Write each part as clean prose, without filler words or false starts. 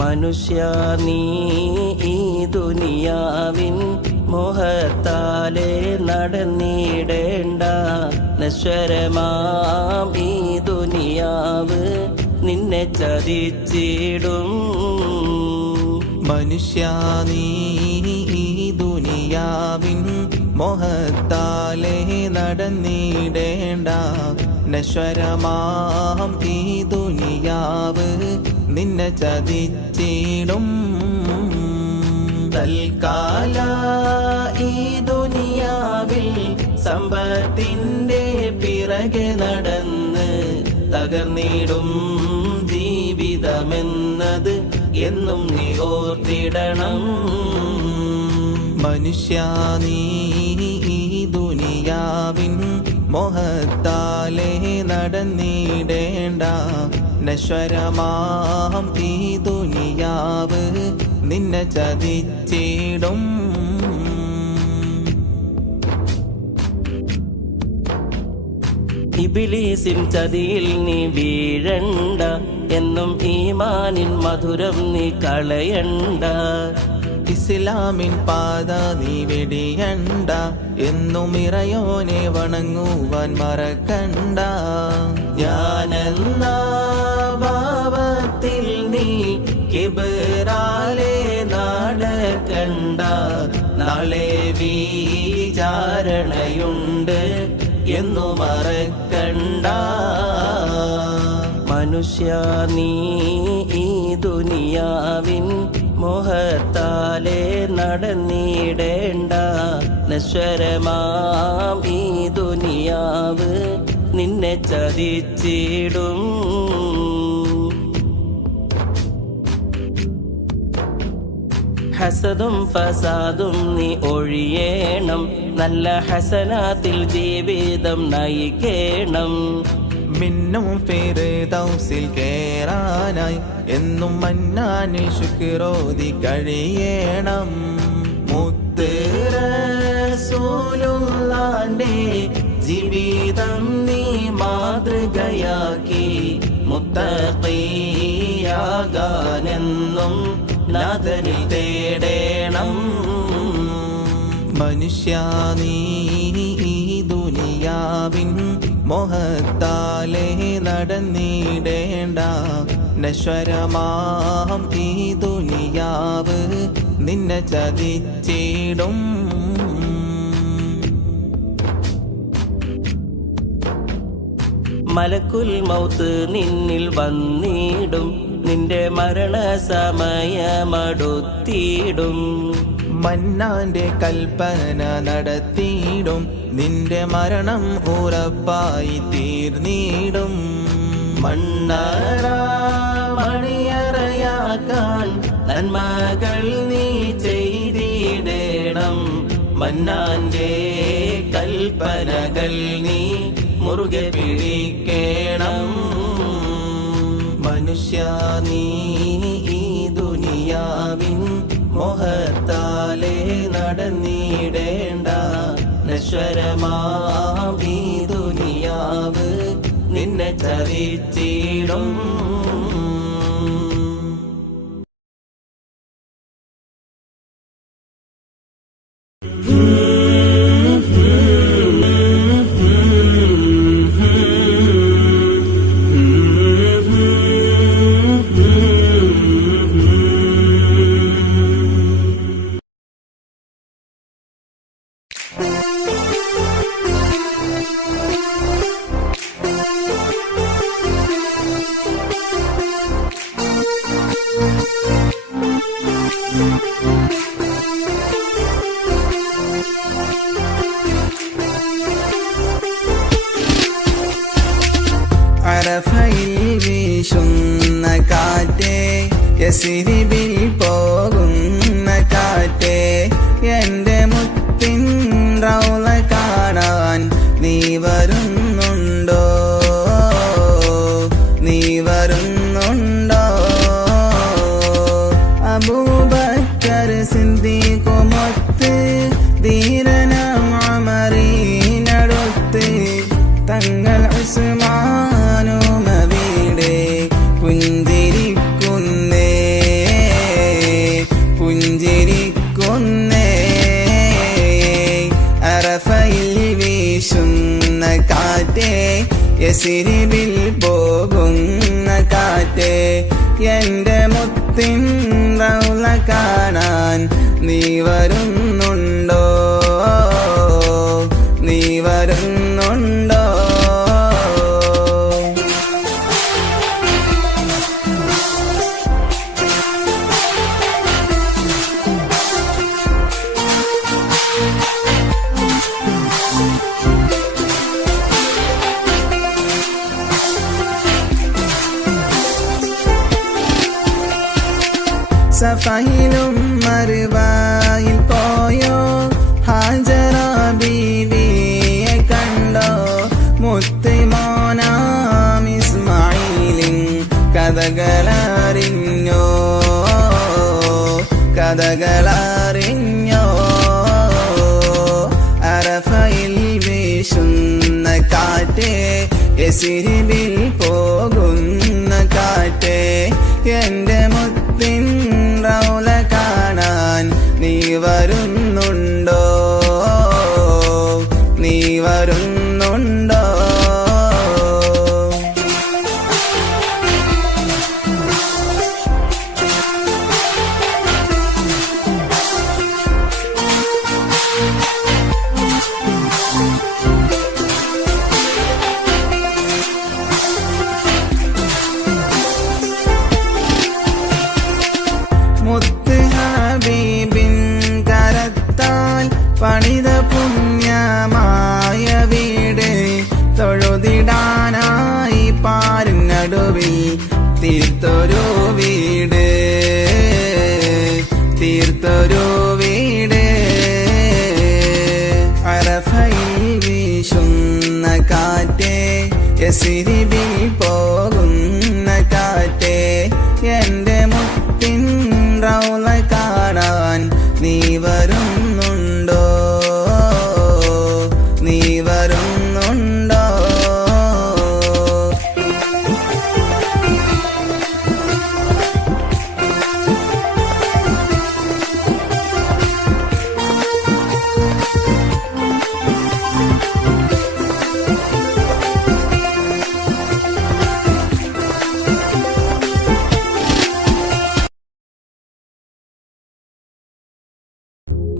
മനുഷ്യ നീ ഈ ദുനിയാവിൻ മോഹത്താലെ നടന്നിടേണ്ട നശ്വരമാം ഈ ദുനിയാവ് നിന്നെ ചതിച്ചിടും. മനുഷ്യ നീ ഈ ദുനിയാവിൻ മോഹത്താലെ നടന്നിടേണ്ട നശ്വരമാം ഈ ദുനിയാവ് നിന്നെ ചതിച്ചിടും. തൽക്കാല ഈ ദുനിയാവിൽ സമ്പത്തിന്റെ പിറകെ നടന്ന് തകർന്നിടും ജീവിതമെന്നത് എന്നും നീ ഓർത്തിടണം. മനുഷ്യ നീ ഈ ദുനിയാവിൻ മോഹത്താലെ നടന്നിടേണ്ട നശ്വരമാം ഈ ദുനിയാവ് നിന്നെ ചതിച്ചിടും. ഇബ്ലീസിൻ ചതിയിൽ നീ വീഴണ്ട, എന്നും ഈമാനിൻ മധുരം നീ കളയണ്ട. ഇസ്ലാമിൻ പാത നീ വെടിയണ്ട, എന്നും ഇറയോനെ വണങ്ങുവാൻ മറക്കണ്ട. ഞാനെന്ന ഭാവത്തിൽ നീ കിബറാലെ നടക്കണ്ട, നാളെ വിചാരണയുണ്ട് എന്നു മറക്കണ്ട. മനുഷ്യ നീ ഈ ദുനിയാവിൻ മോഹത്താലെ നടന്നിടേണ്ട നശ്വരമാം ഈ ദുനിയാവ് നിന്നെ ചതിച്ചിടും. ഹസദും ഫസാദും നീ ഒഴിയേണം, നല്ല ഹസനാത്തിൽ ജീവിതം നയിക്കേണം. മിന്നും ഫിർദൗസിൽ കേറാനായി എന്നും മന്നാനിൽ ശുക്രോതി കഴിയണം. മുത്ത് റസൂലുള്ളാന്റെ ജീവിതം നീ മാതൃകയാക്കി മുത്തഖിയാകാനെന്നും നാഥനിൽ തേടേണം. മനുഷ്യ നീ ഈ ദുനിയാവിൻ മോഹത്താലെ നടന്നിടേണ്ട നശ്വരമാം ഈ ദുനിയാവ് നിന്നെ ചതിച്ചിടും. മലക്കുൽ മൗത്ത് നിന്നിൽ വന്നിടും, നിന്റെ മരണസമയമടുത്തിടും. മന്നാന്റെ കൽപ്പന നടത്തിയിടും, നിന്റെ മരണം ഉറപ്പായി തീർന്നിടും. മണ്ണറ മണിയറയാക്കാൻ നന്മകൾ നീ ചെയ്തിടേണം, മന്നാന്റെ കൽപ്പനകൾ നീ മുറുകെ പിടിക്കണം. മനുഷ്യ നീ ഈ ദുനിയാവിൻ മോഹത്താലെ നടന്നിടേണ്ട നശ്വരമാം ഈ ദുനിയാവ് നിന്നെ ചതിച്ചിടും. അറഫയിൽ വീശുന്ന കാറ്റേ, യസ്രിബിൽ പോകുന്ന കാറ്റേ, എന്റെ മുത്തിൻ റൗള കാണാൻ നീ വരുന്നുണ്ടോ? നീ വരുന്നുണ്ടോ? അബൂബക്കർ സിദ്ദീഖുമൊത്ത് ധീരനാം ഉമറിനടുത്ത് തങ്ങൾ ഉസ്മാനുമവിടെ പുഞ്ചിരിക്കുന്നേ. അറഫയിൽ വീശുന്ന കാറ്റേ യസ്രിബിൽ പോകുന്ന കാറ്റേ എന്റെ മുത്തിൻ റൗള കാണാൻ നീ വരുന്നുണ്ടോ നീ വരുന്നുണ്ടോ സഫയിലും മറുവായിൽ പോയോ ഹാജറ ബീവിയെ കണ്ടോ മുത്തുമോനാം ഇസ്മായിലിൻ കഥകളറിഞ്ഞോ കഥകളറിഞ്ഞോ അറഫയിൽ വീശുന്ന കാറ്റേ യസ്രിബിൽ പോകുന്ന കാറ്റേ എന്റെ മുത്തിൻ റൗള കാണാൻ നീ വരുന്നുണ്ടോ നീ വരുന്നുണ്ടോ മുത്ത് ഹബീബിൻ കരത്താൽ പണിത പുണ്യമായ വീട് തൊഴുതിടാനായി പാരിനടുവിൽ തീർത്തൊരു വീട് തീർത്തൊരു വീട് അറഫയിൽ വീശുന്ന കാറ്റേ യസ്രിബിൽ പോകുന്ന കാറ്റേ എന്റെ മുത്തിൻ റൗള കാണാൻ നീ വരുന്നുണ്ടോ നീ വരുന്നുണ്ടോ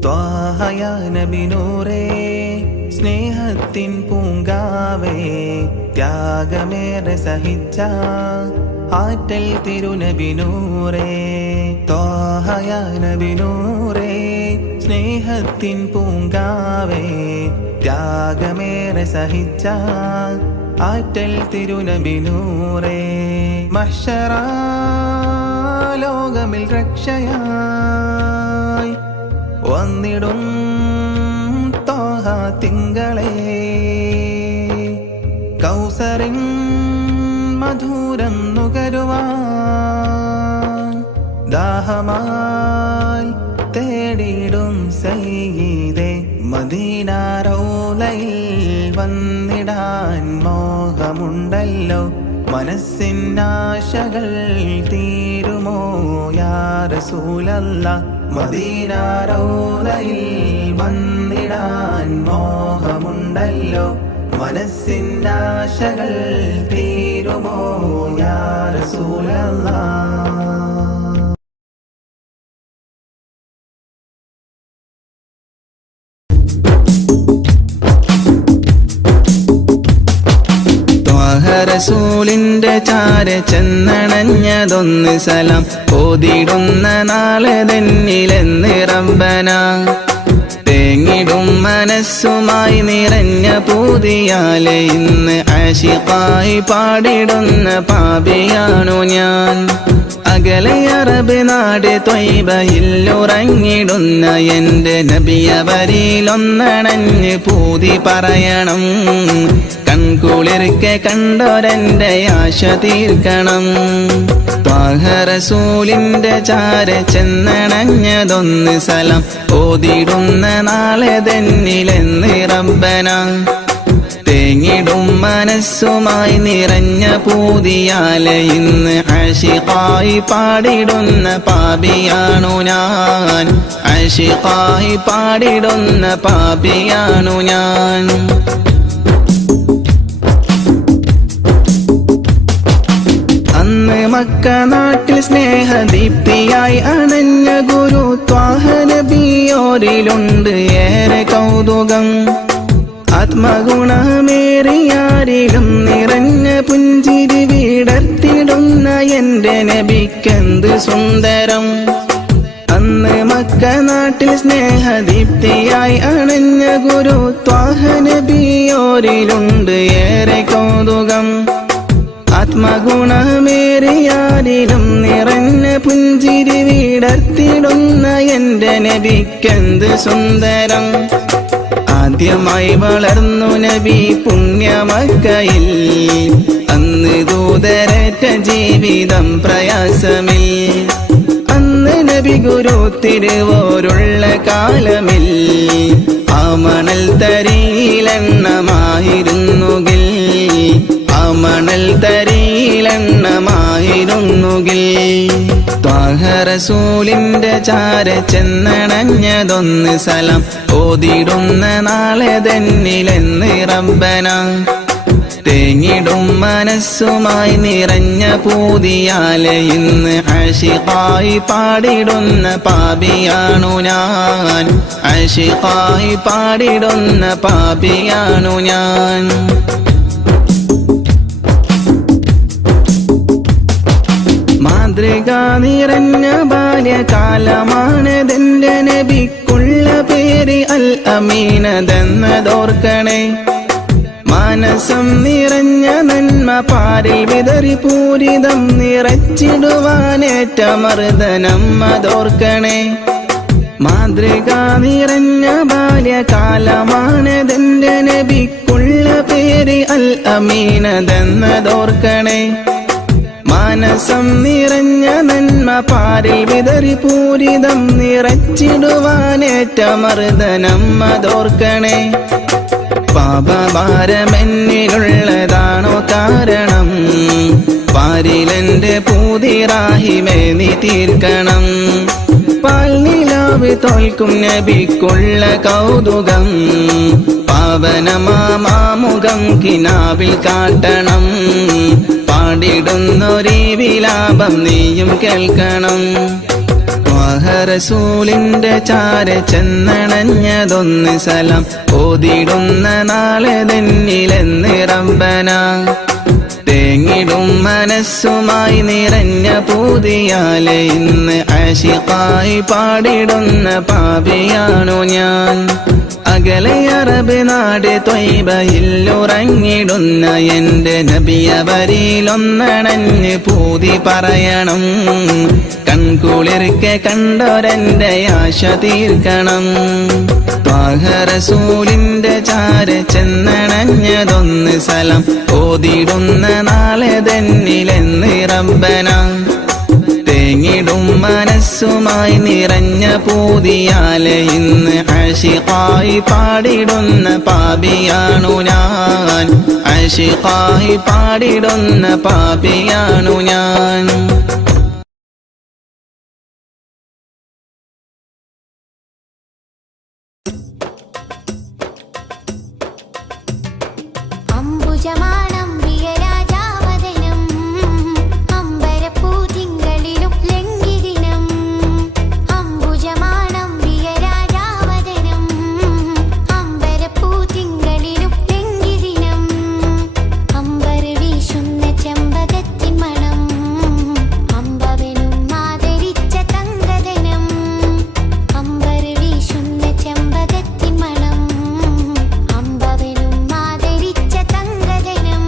ത്വാഹയ നബി നൂറേ സ്നേഹത്തിൻ പൂങ്കാവേ ത്യാഗമേറെ സഹിച്ച ആറ്റൽ തിരുനബി നൂറേ ത്വാഹയ നബി നൂറേ സ്നേഹത്തിൻ പൂങ്കാവേ ത്യാഗമേറെ സഹിച്ച ആറ്റൽ തിരുനബി നൂറേ മഹ്ശറ ലോകമിൽ രക്ഷയായി വന്നിടും ത്വാഹ തിങ്കളേ കൗസറിൻ മധുരം നുകരുവാൻ ദാഹമാൽ തേടിടും സയ്യിദേ മദീന റൗളയിൽ വന്നിടാൻ മോഹമുണ്ടല്ലോ മനസ്സിനാശകൾ തീരുമോ യാ റസൂലല്ലാഹ് മദീന റൗളയിൽ വന്നിടാൻ മോഹമുണ്ടല്ലോ മനസ്സിനാശകൾ തീരുമോ യാ റസൂലല്ലാഹ് റസൂലിന്റെ ചാര ചെന്നണഞ്ഞതൊന്ന് സലാം ഓതിടുന്ന നാളെ തന്നിലെന്ന് റബ്ബന തേങ്ങിടും മനസ്സുമായി നിറഞ്ഞ പൂതിയാലെ ഇന്ന് ആശിഖായി പാടിടുന്ന പാപിയാണു ഞാൻ അകലെ അറബ് നാട് ത്വയ്ബയിൽ ഉറങ്ങിടുന്ന എന്റെ നബിയവരിലൊന്നണഞ്ഞ് പൂതി പറയണം കൺകുളിർക്കെ കണ്ടോരെന്റെ ആശ തീർക്കണം ത്വാഹ റസൂലിന്റെ ചാര ചെന്നണഞ്ഞതൊന്ന് സലാം ഓതിടുന്ന നാളെ തന്നിലെന്ന് റബ്ബന തേങ്ങിടും മനസ്സുമായി നിറഞ്ഞ പൂതിയാലെ ഇന്ന് ആശിഖായി പാടിടുന്ന പാപിയാണു ഞാൻ. ആശിഖായി പാടിടുന്ന പാപിയാണു ഞാൻ. അന്ന് മക്ക നാട്ടിൽ സ്നേഹദീപ്തിയായി അണഞ്ഞ ഗുരു ത്വാഹ നബിയോരിലുണ്ട് ഏറെ കൗതുകം. ആത്മഗുണമേറിയാരിലും നിറഞ്ഞ പുഞ്ചിരി വിടർത്തിടുന്ന എന്റെ നബിക്കെന്ത് സുന്ദരം. അന്ന് മക്ക നാട്ടിൽ സ്നേഹദീപ്തിയായി അണഞ്ഞ ഗുരു ത്വാഹ നബിയോരിലുണ്ട് ഏറെ കൗതുകം. ആത്മഗുണമേറിയാരിലും നിറഞ്ഞ പുഞ്ചിരി വിടർത്തിടുന്ന എന്റെ നബിക്കെന്ത് സുന്ദരം. ആദ്യമായി വളർന്നു നബി പുണ്യമക്കയിൽ, അന്ന് ദൂതരറ്റ ജീവിതം പ്രയാസമിൽ. അന്ന് നബി ഗുരു തിരുവോരുള്ള കാലമിൽ, ആ മണൽ തരിയിലെണ്ണമായിരുന്നുകിൽ, ആ മണൽ തരിയിലെണ്ണമായിരുന്നുകിൽ. ത്വാഹ റസൂലിന്റെ ചാര ചെന്നണഞ്ഞതൊന്ന് സലാം ഓതിടുന്ന നാളെ തന്നിലെന്ന് റബ്ബന. തേങ്ങിടും മനസ്സുമായി നിറഞ്ഞ പൂതിയാലെ ഇന്ന് ആശിഖായി പാടിടുന്ന പാപിയാണു ഞാൻ. ആശിഖായി പാടിടുന്ന പാപിയാണു ഞാൻ. മാതൃക നിറഞ്ഞ ബാല്യകാലമാണതെന്റെ നബിക്കുള്ള പേര് അൽ അമീനതെന്നതോർക്കണേ. മാനസം നിറഞ്ഞ നന്മ പാരിൽ വിതറി പൂരിതം നിറച്ചിടുവാനേറ്റ മർദ്ദനം അതോർക്കണേ. മാതൃക നിറഞ്ഞ ബാല്യകാലമാണതെന്റെ നബിക്കുള്ള പേര് അൽ അമീനതെന്നതോർക്കണേ. മാനസം നിറഞ്ഞ നന്മ പാരിൽ വിതറി പൂരിതം നിറച്ചിടുവാനേറ്റ മർദ്ദനം അതോർക്കണേ. പാപഭാരമെന്നിലുള്ളതാണോ കാരണം, പാരിലെന്റെ പൂതിറാഹിമേ നീ തീർക്കണം. പാൽ നിലാവ് തോൽക്കും നബിക്കുള്ള കൗതുകം, പാവനമാമുഖം കിനാവിൽ കാട്ടണം. പാടിടുന്നൊരീ വിലാപം നീയും കേൾക്കണം. ത്വാഹ റസൂലിന്റെ ചാര ചെന്നണഞ്ഞതൊന്ന് സലാം ഓതിടുന്ന നാളെ തന്നിലെന്ന് റബ്ബന. തേങ്ങിടും മനസ്സുമായി നിറഞ്ഞ പൂതിയാലെ ഇന്ന് ആശിഖായി പാടിടുന്ന പാപിയാണു ഞാൻ. അകലെ അറബ് നാട് ത്വയ്ബയിലുറങ്ങിടുന്ന എന്റെ നബിയവരിലൊന്നണഞ്ഞ് പൂതി പറയണം. കൺകുളിർക്കെ കണ്ടോരെന്റെ ആശ തീർക്കണം. ത്വാഹ റസൂലിന്റെ ചാര ചെന്നണഞ്ഞതൊന്ന് സലാം ഓതിടുന്ന നാളെ തന്നിലെന്ന് റബ്ബന. തേങ്ങിടും മനസ്സുമായി നിറഞ്ഞ പൂതിയാലെ ഇന്ന് ആശിഖായി പാടിടുന്ന പാപിയാണു ഞാൻ. ആശിഖായി പാടിടുന്ന പാപിയാണു ഞാൻ. ചെമ്പകത്തിൻ മണം അമ്പവനും ആദരിച്ച തങ്കദനം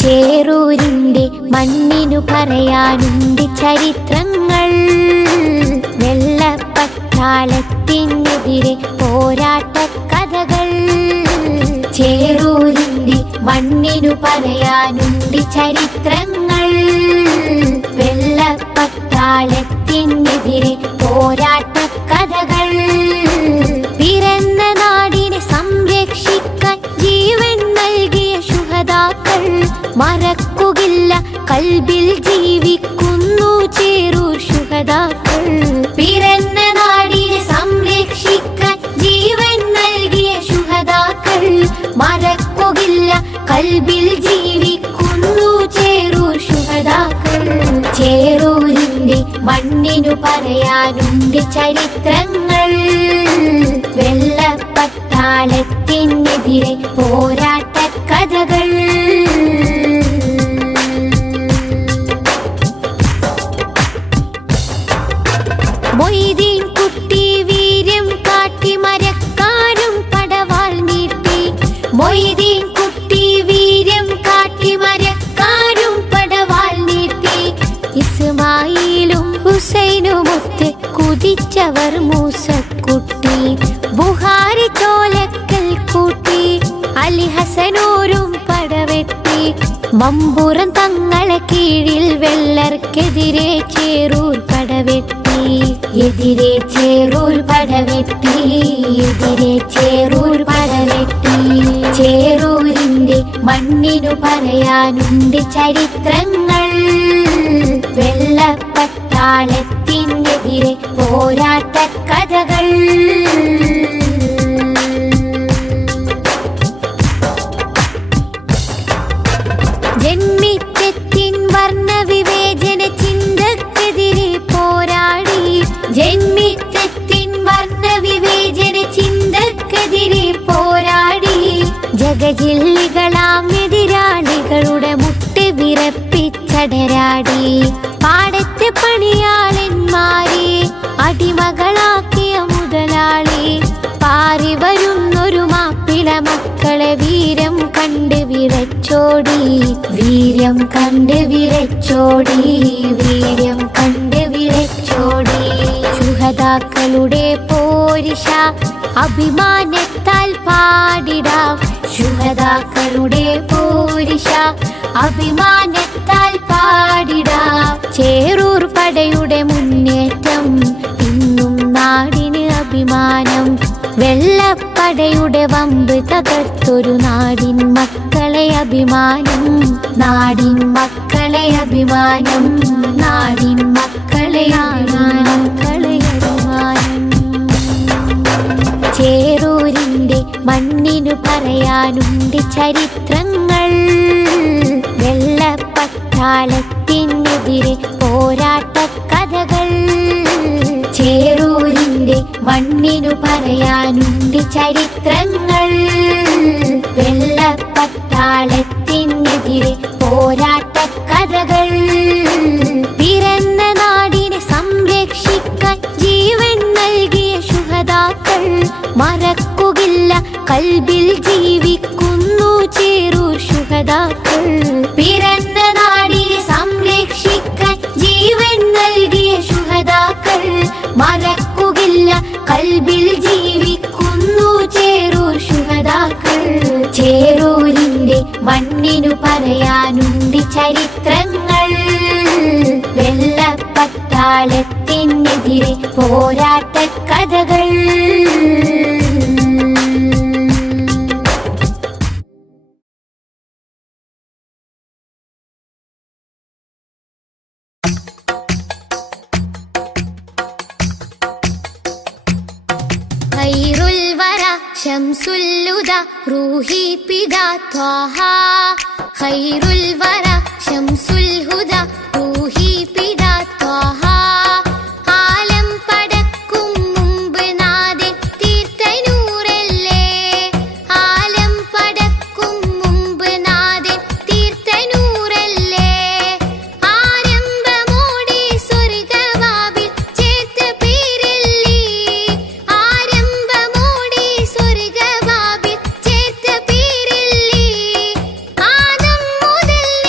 ചേറൂരിന്റെ മണ്ണിനു പറയാനുണ്ട് ചരിത്രങ്ങൾ. വെള്ളപ്പട്ടാളത്തിനെതിരെ പോരാട്ട കഥകൾ. ചേറൂരിന്റെ മണ്ണിനു പറയാനുണ്ട് ചരിത്രങ്ങൾ. വെള്ളപ്പട്ടാളത്തിനെതിരെ പോരാട്ട കഥകൾ. പിറന്ന നാടിനെ സംരക്ഷിക്കാൻ ജീവൻ നൽകിയ ശുഹദാക്കൾ മറക്കുകയില്ല, കൽബിൽ ജീവിക്കുന്നു ചേറൂർ ശുഹദാക്കൾ. പിറന്ന നാടിനെ സംരക്ഷിക്കാൻ ജീവൻ നൽകിയ ശുഹദാക്കൾ മറക്കുകയില്ല, കൽബിൽ ജീവിക്കുന്നു ചേറൂർ ശുഹദാക്കൾ. ചേറൂരിന്റെ മണ്ണിനു പറയാനുണ്ട് ചരിത്രങ്ങൾ. വെള്ളപ്പട്ടാളത്തിനെതിരെ പോരാട്ട കഥകൾ. മൊയ്തീൻ കുട്ടി വീര്യം കാട്ടി മരക്കാരും പടവാൾ നീട്ടി. മൊയ്തീൻ കുട്ടി വീര്യം കാട്ടി മരക്കാരും പടവാൾ നീട്ടി. ഇസ്മായിലും ഹുസൈനുമൊത്ത് കുതിച്ചവർ മൂസക്കുട്ടി. ബുഹാരി ചോലക്കൽ കൂട്ടി അലി ഹസനൂരും പടവെട്ടി. മമ്പുറം തങ്ങളെ കീഴിൽ വെള്ളർക്കെതിരെ ചേറൂർ പടവെട്ടി. എതിരെ ചേറൂർ പടവെട്ടി. എതിരെ ചേറൂർ പടവെട്ടി. ചേറൂരിന്റെ മണ്ണിനു പറയാനുണ്ട് ചരിത്രങ്ങൾ. വെള്ളപ്പട്ടാളത്തിനെതിരെ പോരാട്ട കഥകൾ. ജന്മിത്വത്തിൻ വർണ്ണവിവേചന ചിന്തക്കെതിരെ പോരാടി. ജന്മിത്വത്തിൻ വർണ്ണവിവേചന ചിന്തക്കെതിരെ പോരാടി. ജഗജില്ലികളാം എതിരാളികളുടെ മുട്ട് വിറപ്പിച്ചടരാടി. പാടത്തെ പണിയാളന്മാരെ അടിമകളാക്കിയ മുതലാളി. പാറി വരുന്നൊരു മാപ്പിള മക്കളെ വീരം കണ്ട് വിറച്ചോടി. വീര്യം കണ്ട് വിറച്ചോടി. വീര്യം കണ്ട് വിറച്ചോടി. ശുഹദാക്കളുടെ പോരിഷ അഭിമാനത്താൽ പാടിടാം. ശുഹദാക്കളുടെ പോരിഷ അഭിമാനത്താൽ പാടിടാം. ചേറൂർ പടയുടെ മുന്നേറ്റം ഇന്നും നാടിന് അഭിമാനം. വെള്ളപ്പടയുടെ വമ്പ് തകർത്തൊരു നാടിൻ മക്കളെ അഭിമാനം. നാടിൻ മക്കളെ അഭിമാനം. നാടിൻ മക്കളെ അഭിമാനം. ചേറൂരിന്റെ മണ്ണിനു പറയാനുണ്ട് ചരിത്രങ്ങൾ. വെള്ളപ്പട്ടാളത്തിനെതിരെ പോരാട്ട കഥകൾ. ചേറൂരിന്റെ മണ്ണിനു പറയാനുണ്ട് ചരിത്രങ്ങൾ. വെള്ളപ്പട്ടാളത്തിനെതിരെ പോരാട്ട കഥകൾ. പിറന്ന നാടിനെ സംരക്ഷിക്കാൻ ജീവൻ നൽകിയ ശുഹദാക്കൾ മറക്കുകയില്ല, കൽബിൽ ജീവിക്കുന്നു ചേറൂർ ശുഹദാക്കൾ. പിറന്ന നാടിനെ സംരക്ഷിക്കാൻ ജീവൻ നൽകിയ ശുഹദാക്കൾ മറക്കുകയില്ല, കൽബിൽ ജീവിക്കുന്നു ചേറൂർ ശുഹദാക്കൾ. ചേറൂരിന്റെ മണ്ണിനു പറയാനുണ്ട് ചരിത്രങ്ങൾ. വെള്ളപ്പട്ടാളത്തിനെതിരെ പോരാട്ട കഥകൾ. ഖൈറുൽ വറ ശംസുൽ ഹുദ റൂഹി പിതാ ത്വാഹ. ഖൈറുൽ വറ ശംസുൽ ഹുദ റൂഹി പിതാ ത്വാഹ. ആലം പടക്കും മുമ്പ് നാഥൻ തീർത്ത നൂറല്ലേ. ആലം പടക്കും മുമ്പ് നാഥൻ തീർത്ത നൂറല്ലേ. ആരംഭമോടെ സ്വർഗവാവിൽ ചേർത്ത പേരല്ലേ. ആരംഭമോടെ സ്വർഗവാവിൽ ചേർത്ത പേരല്ലേ. ആദം മുതൽ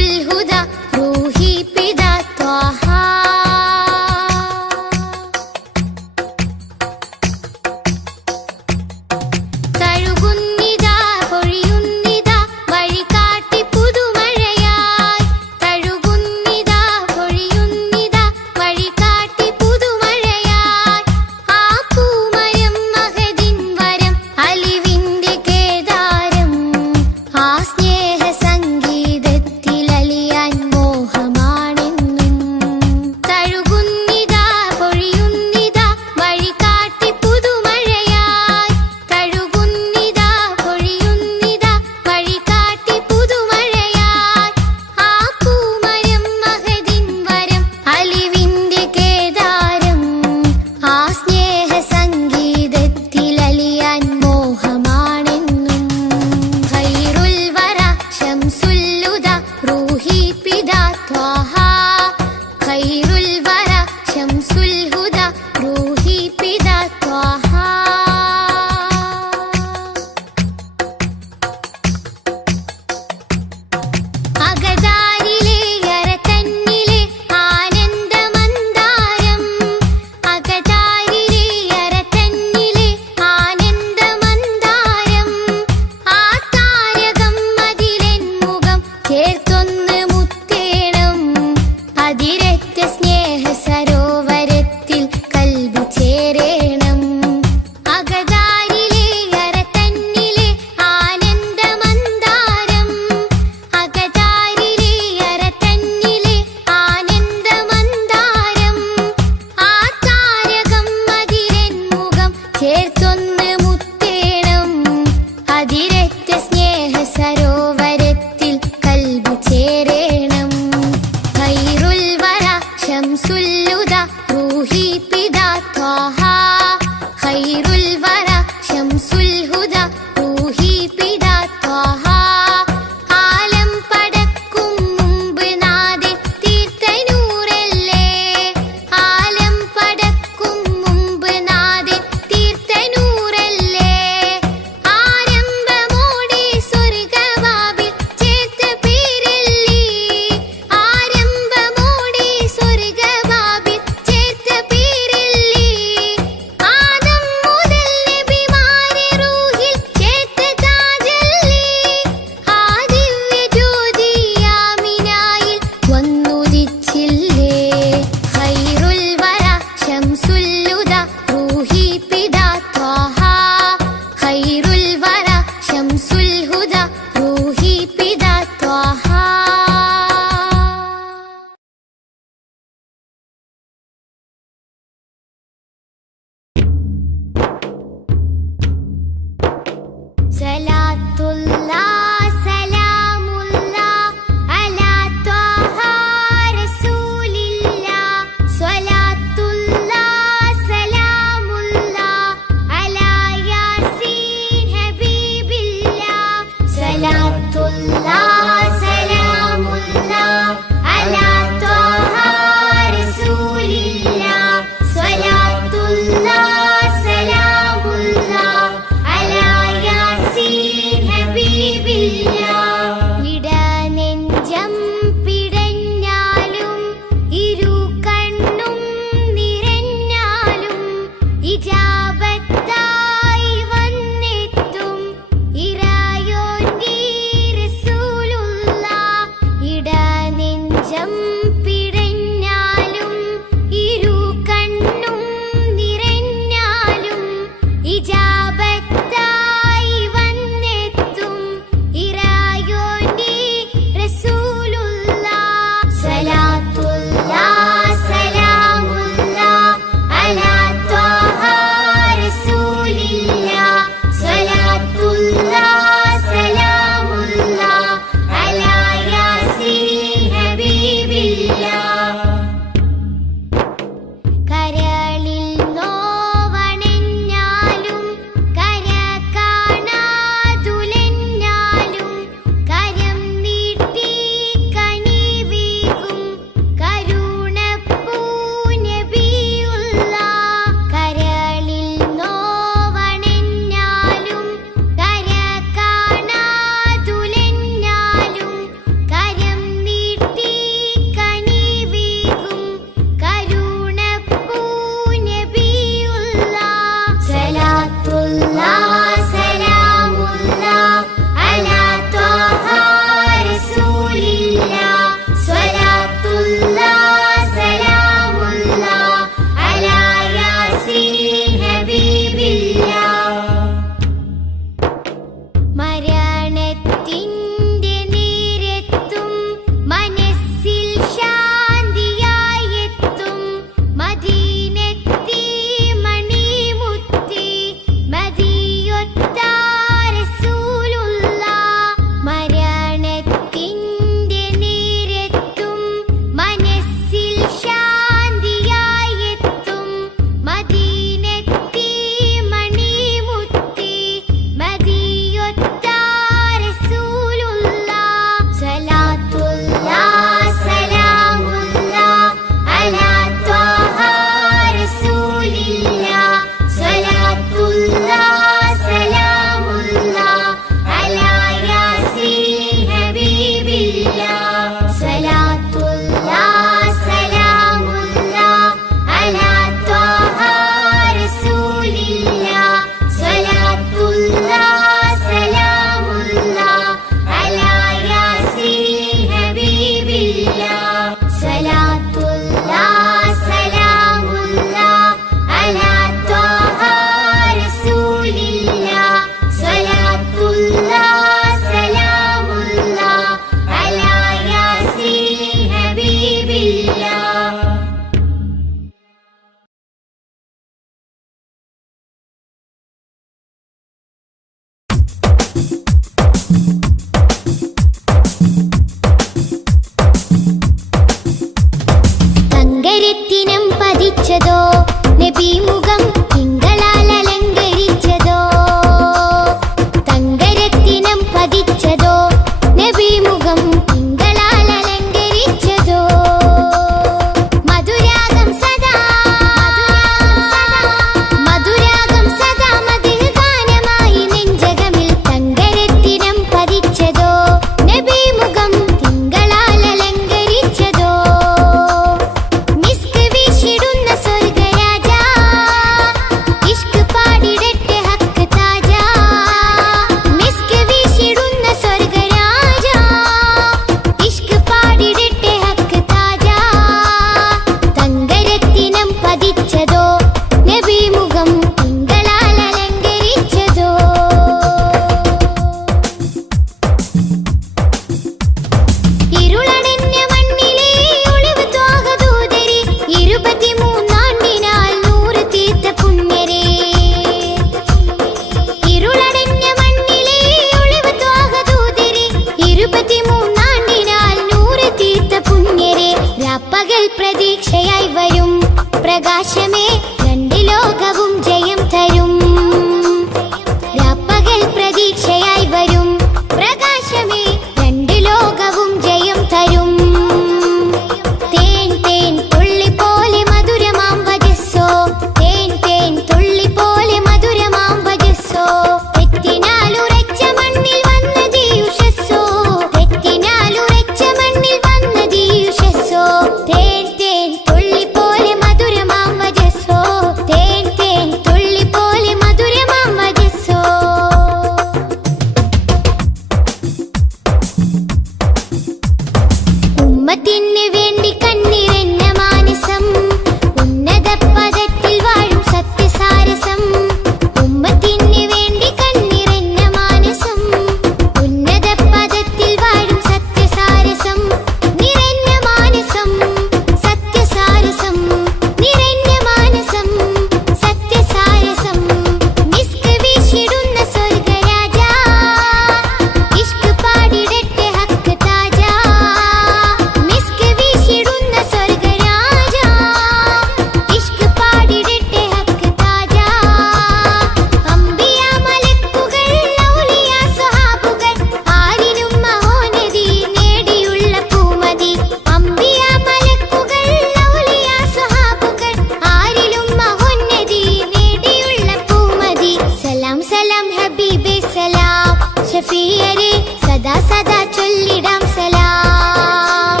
സലാം ഹബീബേ സലാം ഷഫീയരെ സദാ സദാ ചൊല്ലിടാം സലാം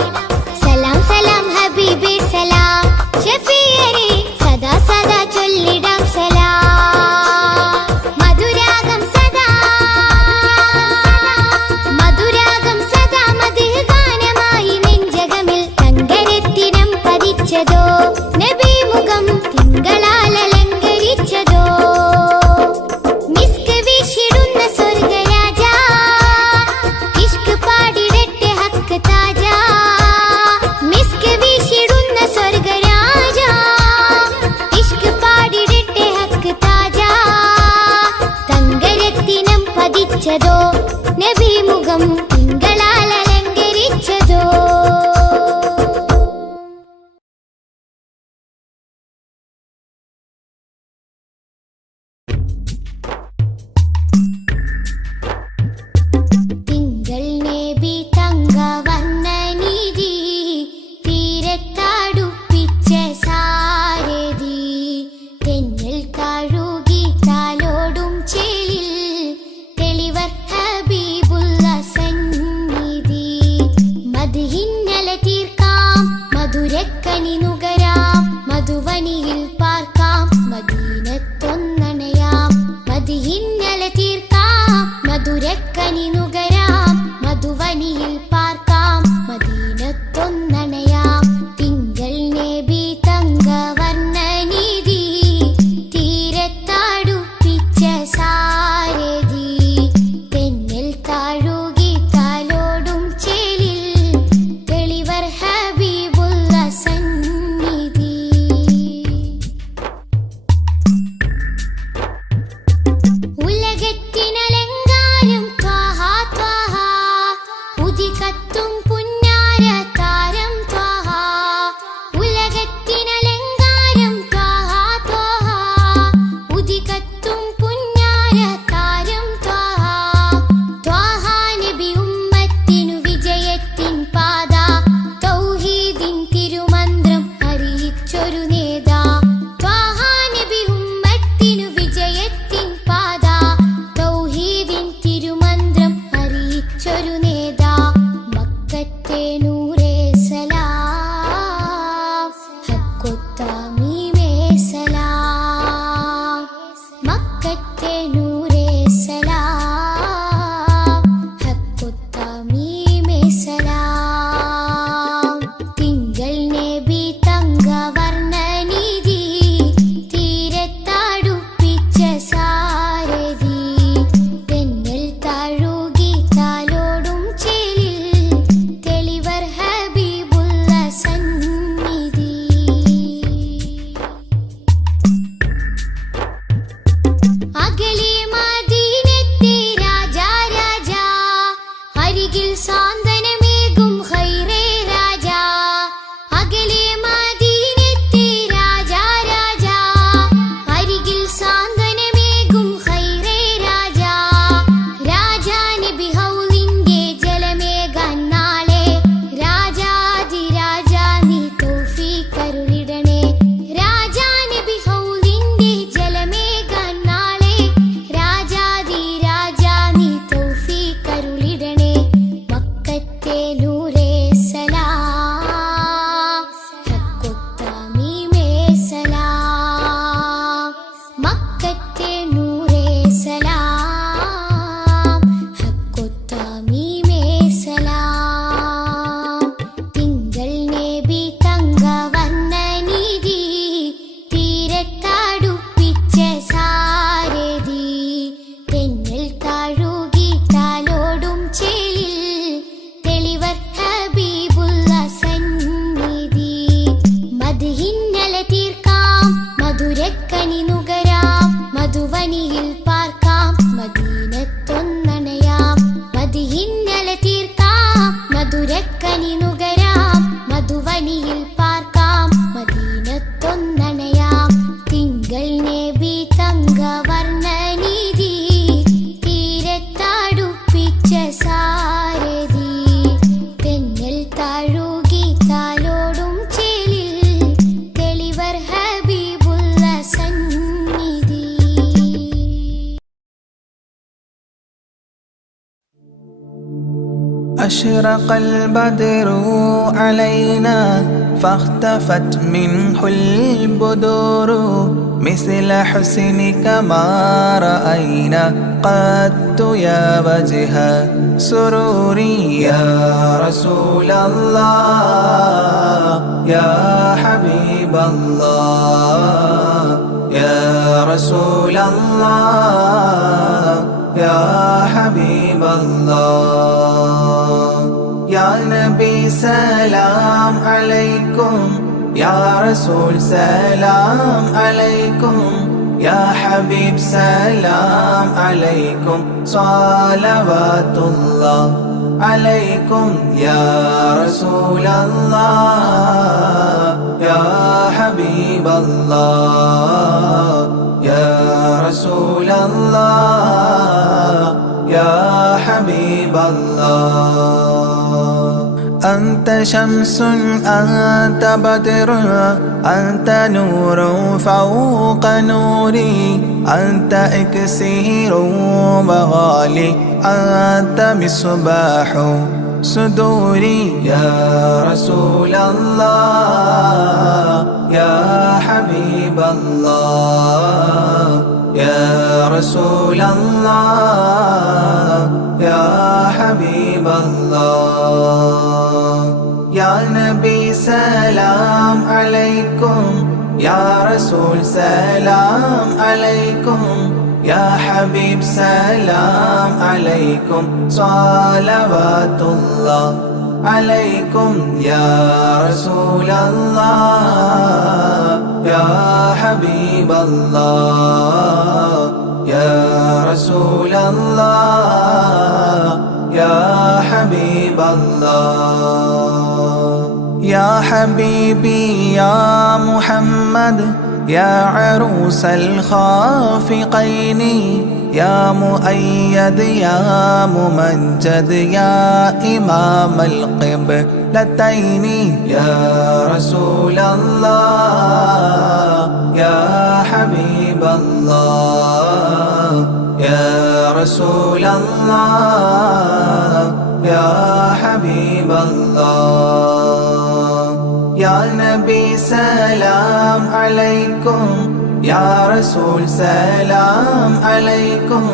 സലാം സലാം ഹബീബേ സലാം ഷഫീയരെ സദാ സദാ ചൊല്ലിടാം സലാം മധുരാഗം സദാ മധുഹ് ഗാനമായി നെഞ്ചകമിൽ തങ്കരത്തിനം പതിച്ചതോ നബി മുഖം തിങ്കളാൽ അലങ്കരിച്ചതോ മിസ്ക് വീശിടുന്ന സ്വർഗരാജ ഇഷ്ക് പാടിടട്ടെ ഹക്ക് താജ മിസ്ക് വീശിടുന്ന സ്വർഗരാജ ഇഷ്ക് പാടിടട്ടെ ഹക്ക് താജ തങ്കരത്തിനം പതിച്ചതോ നബി മുഖം തിങ്കളാൽ അലങ്കരിച്ചതോ തിങ്കൾ നബി തങ്ക വന്ന നിധി തീരത്താടുപ്പിച്ച സാരഥി തെന്നൽ കഴുകി താലോടും ചേലിൽ തെളിവർ ഹബീബുള്ള സന്നിധി മദ്ഹി أشرق البدر علينا فاختفت منه البدور مثل حسنك ما رأينا قد يا وجه سروري يا رسول الله يا حبيب الله يا رسول الله يا حبيب الله يا نبي سلام عليكم يا رسول سلام عليكم يا حبيب سلام عليكم صلوات الله عليكم يا رسول الله يا حبيب الله يا رسول الله يا حبيب الله أنت شمس أنت بدر أنت نور فوق نوري أنت إكسير وغالي أنت مصباح صدوري يا رسول الله يا حبيب الله يا رسول الله يا حبيب الله يا نبي سلام عليكم يا رسول سلام عليكم يا حبيب سلام عليكم صلوات الله عليكم يا رسول الله يا حبيب الله يا رسول الله يا حبيب الله يا حبيبي يا محمد يا عروس الخافقين يا مؤيد يا ممجد يا إمام القبلتين يا رسول الله يا حبيب الله يا رسول الله يا حبيب الله يا نبي سلام عليكم يا رسول سلام عليكم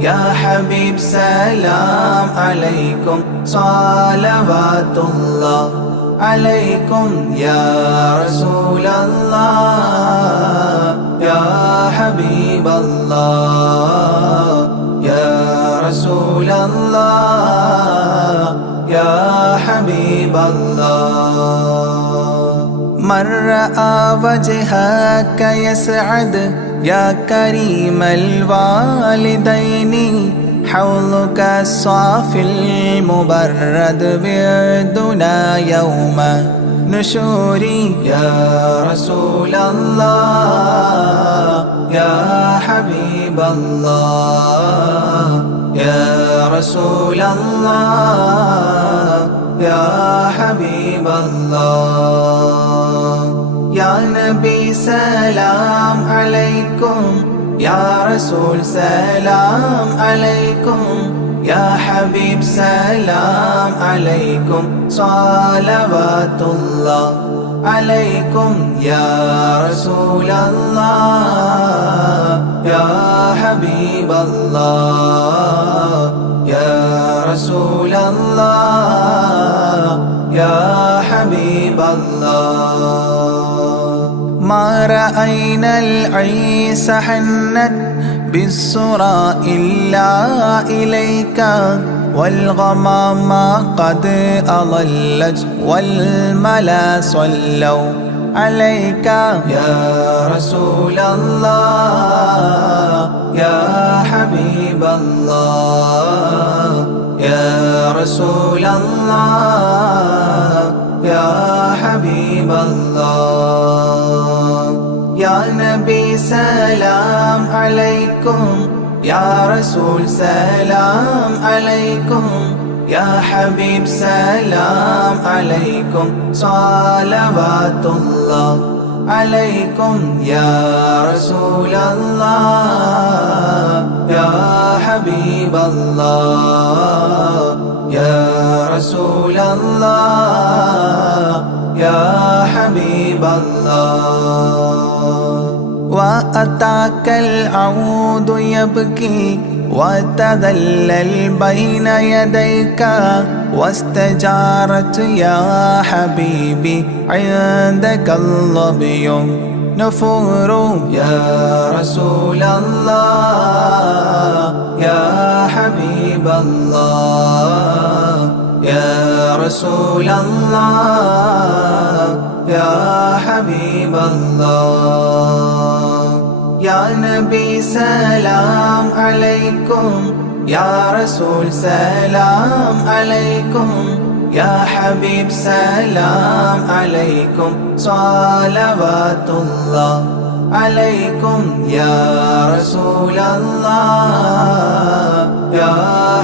يا حبيب سلام عليكم صلوات الله عليكم يا رسول الله يا حبيب الله يا رسول الله يا حبيب الله من رأى وجهك يسعد يا كريم الوالدين حوضك الصافي المبرد بردنا يوم نشوري يا رسول الله يا حبيب الله يا رسول الله يا حبيب الله يا نبي سلام عليكم يا رسول سلام عليكم يا حبيب سلام عليكم صلوات الله عليكم يا رسول الله يا حبيب الله يا رسول الله يا حبيب الله ما رأينا العيس حنت بالسرى إلا إليك والغمام قد أضلت والملا صلوا عليك يا رسول الله يا حبيب الله يا رسول الله يا حبيب الله يا نبي سلام عليكم يا رسول سلام عليكم يا حبيب سلام عليكم صلوات الله عليكم يا رسول الله يا حبيب الله يا رسول الله يا حبيب الله وأتاك العود يبكي وتذلل بين يديك واستجارت يا حبيبي عندك الظبي نفور يا رسول الله يا حبيب الله يا رسول الله يا حبيب الله يا نبي سلام عليكم يا رسول سلام عليكم يا حبيب سلام عليكم صلوات الله عليكم يا رسول الله يا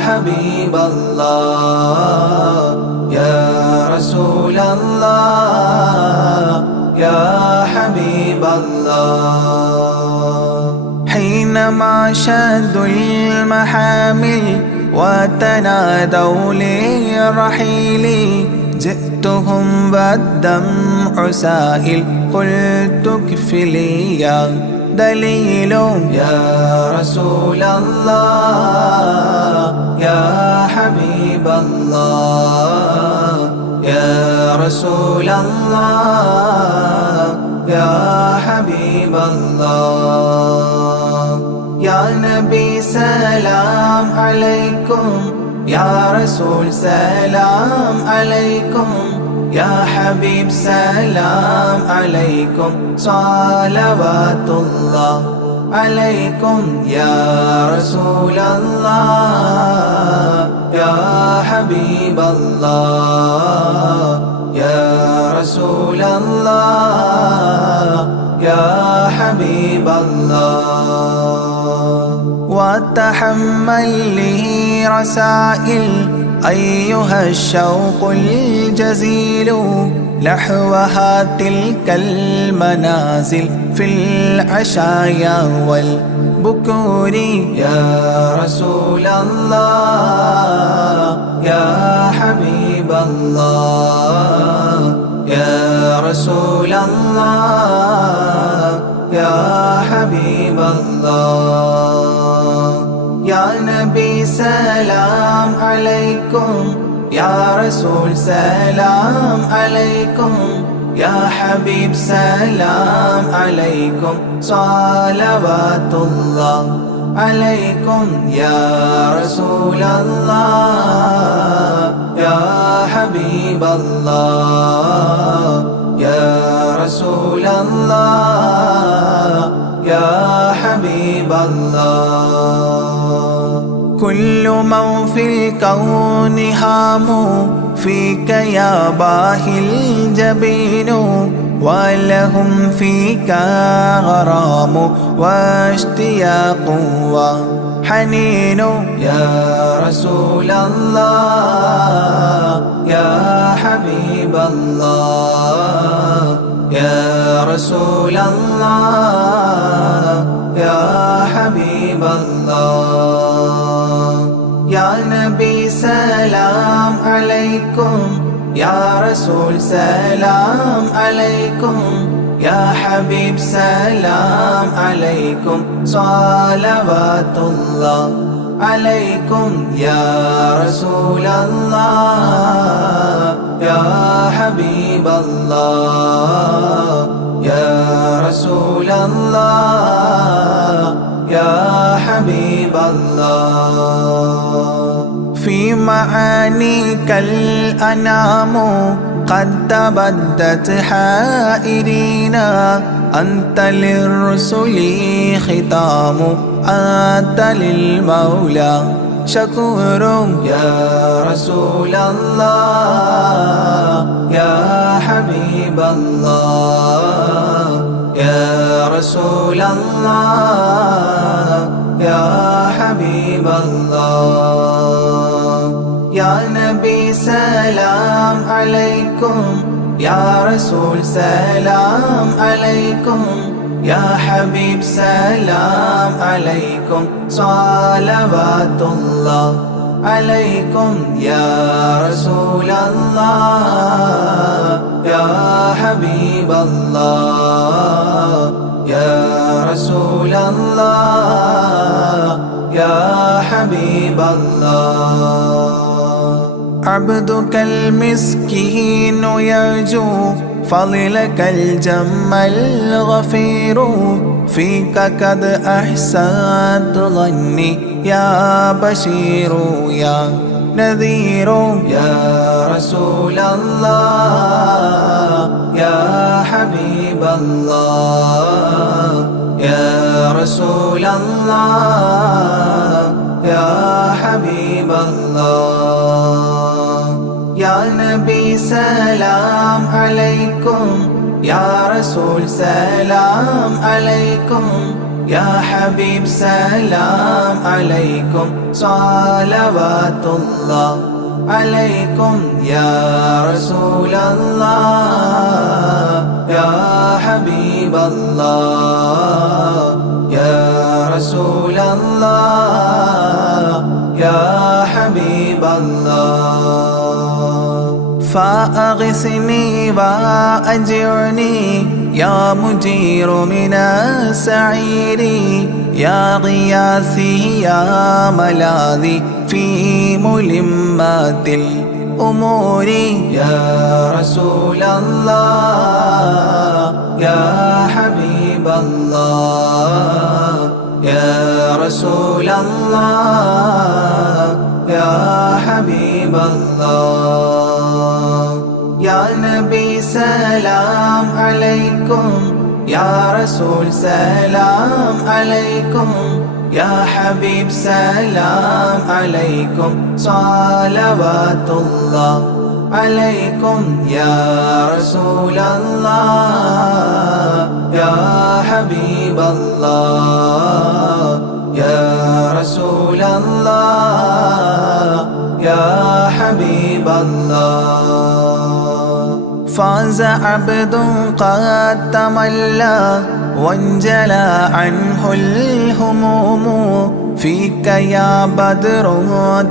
حبيب الله يا رسول الله يا حبيب الله حينما شدوا المحامل وتنادوا للرحيل جئتهم والدمع سائل قلت كفلي يا دليل يا رسول الله يا حبيب الله يا رسول الله يا حبيب الله يا نبي سلام عليكم يا رسول سلام عليكم يا حبيب سلام عليكم صلوات الله عليكم يا رسول الله يا حبيب الله يا رسول الله يا حبيب الله وتحمل لي رسائل أيها الشوق الجزيل نحوها تلك المنازل في العشايا والبكور يا رسول الله يا حبيب الله يا رسول الله يا حبيب الله يا نبي سلام عليكم يا رسول سلام عليكم يا حبيب سلام عليكم صلوات الله عليكم يا رسول الله يا حبيب الله يا رسول الله يا حبيب الله كل من في الكون هام فيك يا باهي الجبين ولهم فيك غرام واشتياق وحنين يا رسول الله يا حبيب الله يا رسول الله يا حبيب الله يا نبي سلام عليكم يا رسول سلام عليكم يا حبيب سلام عليكم صلوات الله عليكم يا رسول الله يا حبيب الله يا رسول الله يا حبيب الله في معانيك الأنام قد تبدت حائرين أنت للرسل ختام أنت للمولى شكور يا رسول الله يا حبيب الله يا رسول الله يا حبيب الله يا نبي سلام عليكم يا رسول سلام عليكم يا حبيب سلام عليكم صلوات الله عليكم يا رسول الله يا حبيب الله يا رسول الله يا حبيب الله عبدك المسكين يرجو فضلك الجم الغفير فيك قد أحسنت ظني يا بشير يا نذير يا رسول الله يا حبيب الله يا رسول الله يا حبيب الله يا نبي سلام عليكم يا رسول سلام عليكم يا حبيب سلام عليكم صلوات الله عليكم يا رسول الله يا حبيب الله يا رسول الله يا حبيب الله فأغثني وأجرني يا مجير من السعير يا غياثي يا ملاذي في ملمات الأمور يا رسول الله يا حبيب الله يا رسول الله يا حبيب الله يا نبي سلام عليكم يا رسول سلام عليكم يا حبيب سلام عليكم صلوات الله عليكم يا رسول الله يا حبيب الله يا رسول الله يا حبيب الله فاز عبد قد تملى وانجلى عنه الهموم فيك يا بدر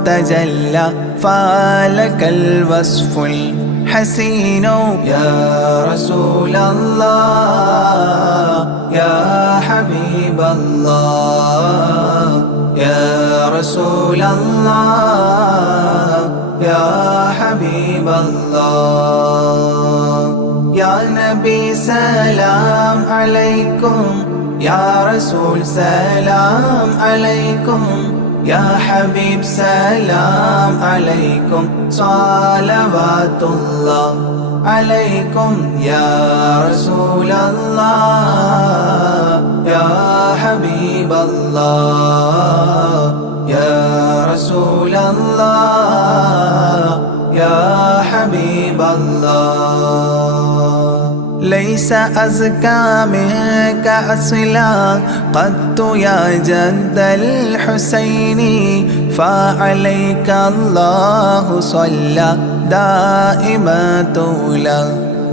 تجلى فلك الوصف الحسين يا رسول الله يا حبيب الله يا رسول الله يا حبيب الله يا نبي سلام عليكم يا رسول سلام عليكم يا حبيب سلام عليكم صلوات الله عليكم يا رسول الله يا حبيب الله يا رسول الله يا حبيب الله ليس أزكى منك أصلا قدت يا جد الحسين فعليك الله صلى دائما طول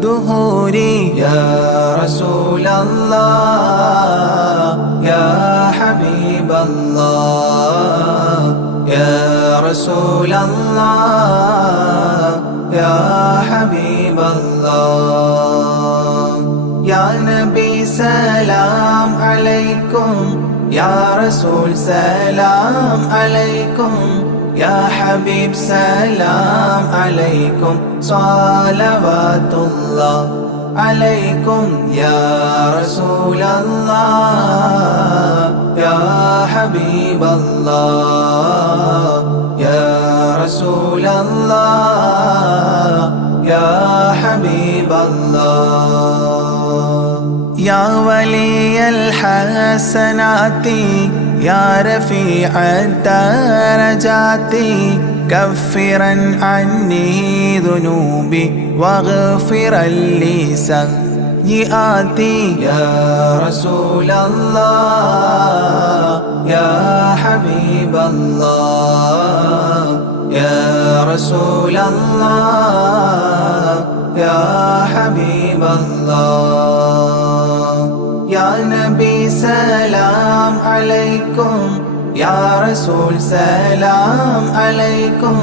دهوري يا رسول الله يا حبيب الله يا رسول الله يا حبيب الله يا نبي سلام عليكم يا رسول سلام عليكم يا حبيب سلام عليكم صلوات الله عليكم يا رسول الله يا حبيب الله يا رسول الله يا حبيب الله يا ولي الحسنات يا رفيع الدرجات كفرا عني ذنوبي واغفرا لي سيئاتي يا رسول الله يا حبيب الله يا رسول الله يا حبيب الله يا نبي سلام عليكم يا رسول سلام عليكم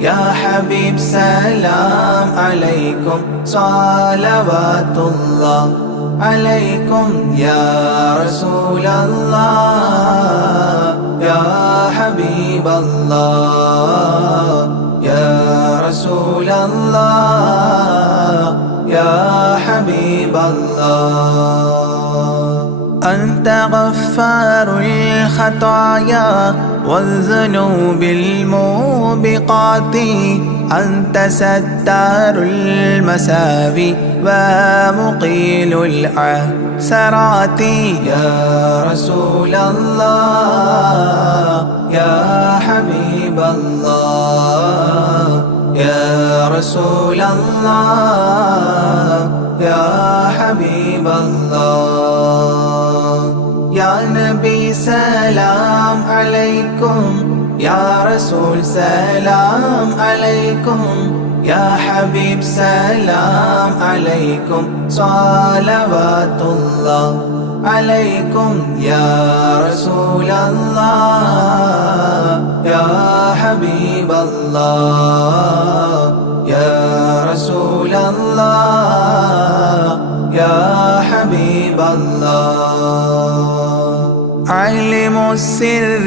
يا حبيب سلام عليكم صلوات الله عليكم يا رسول الله يا حبيب الله يا رسول الله يا حبيب الله أنت غفار الخطايا والذنوب الموبقات أنت ستار المساوي ومقيل العثرات يا رسول الله يا حبيب الله يا رسول الله يا حبيب الله يا نبي سلام عليكم يا رسول سلام عليكم يا حبيب سلام عليكم صلوات الله عليكم يا رسول الله يا حبيب الله يا رسول الله يا حبيب الله عالم السر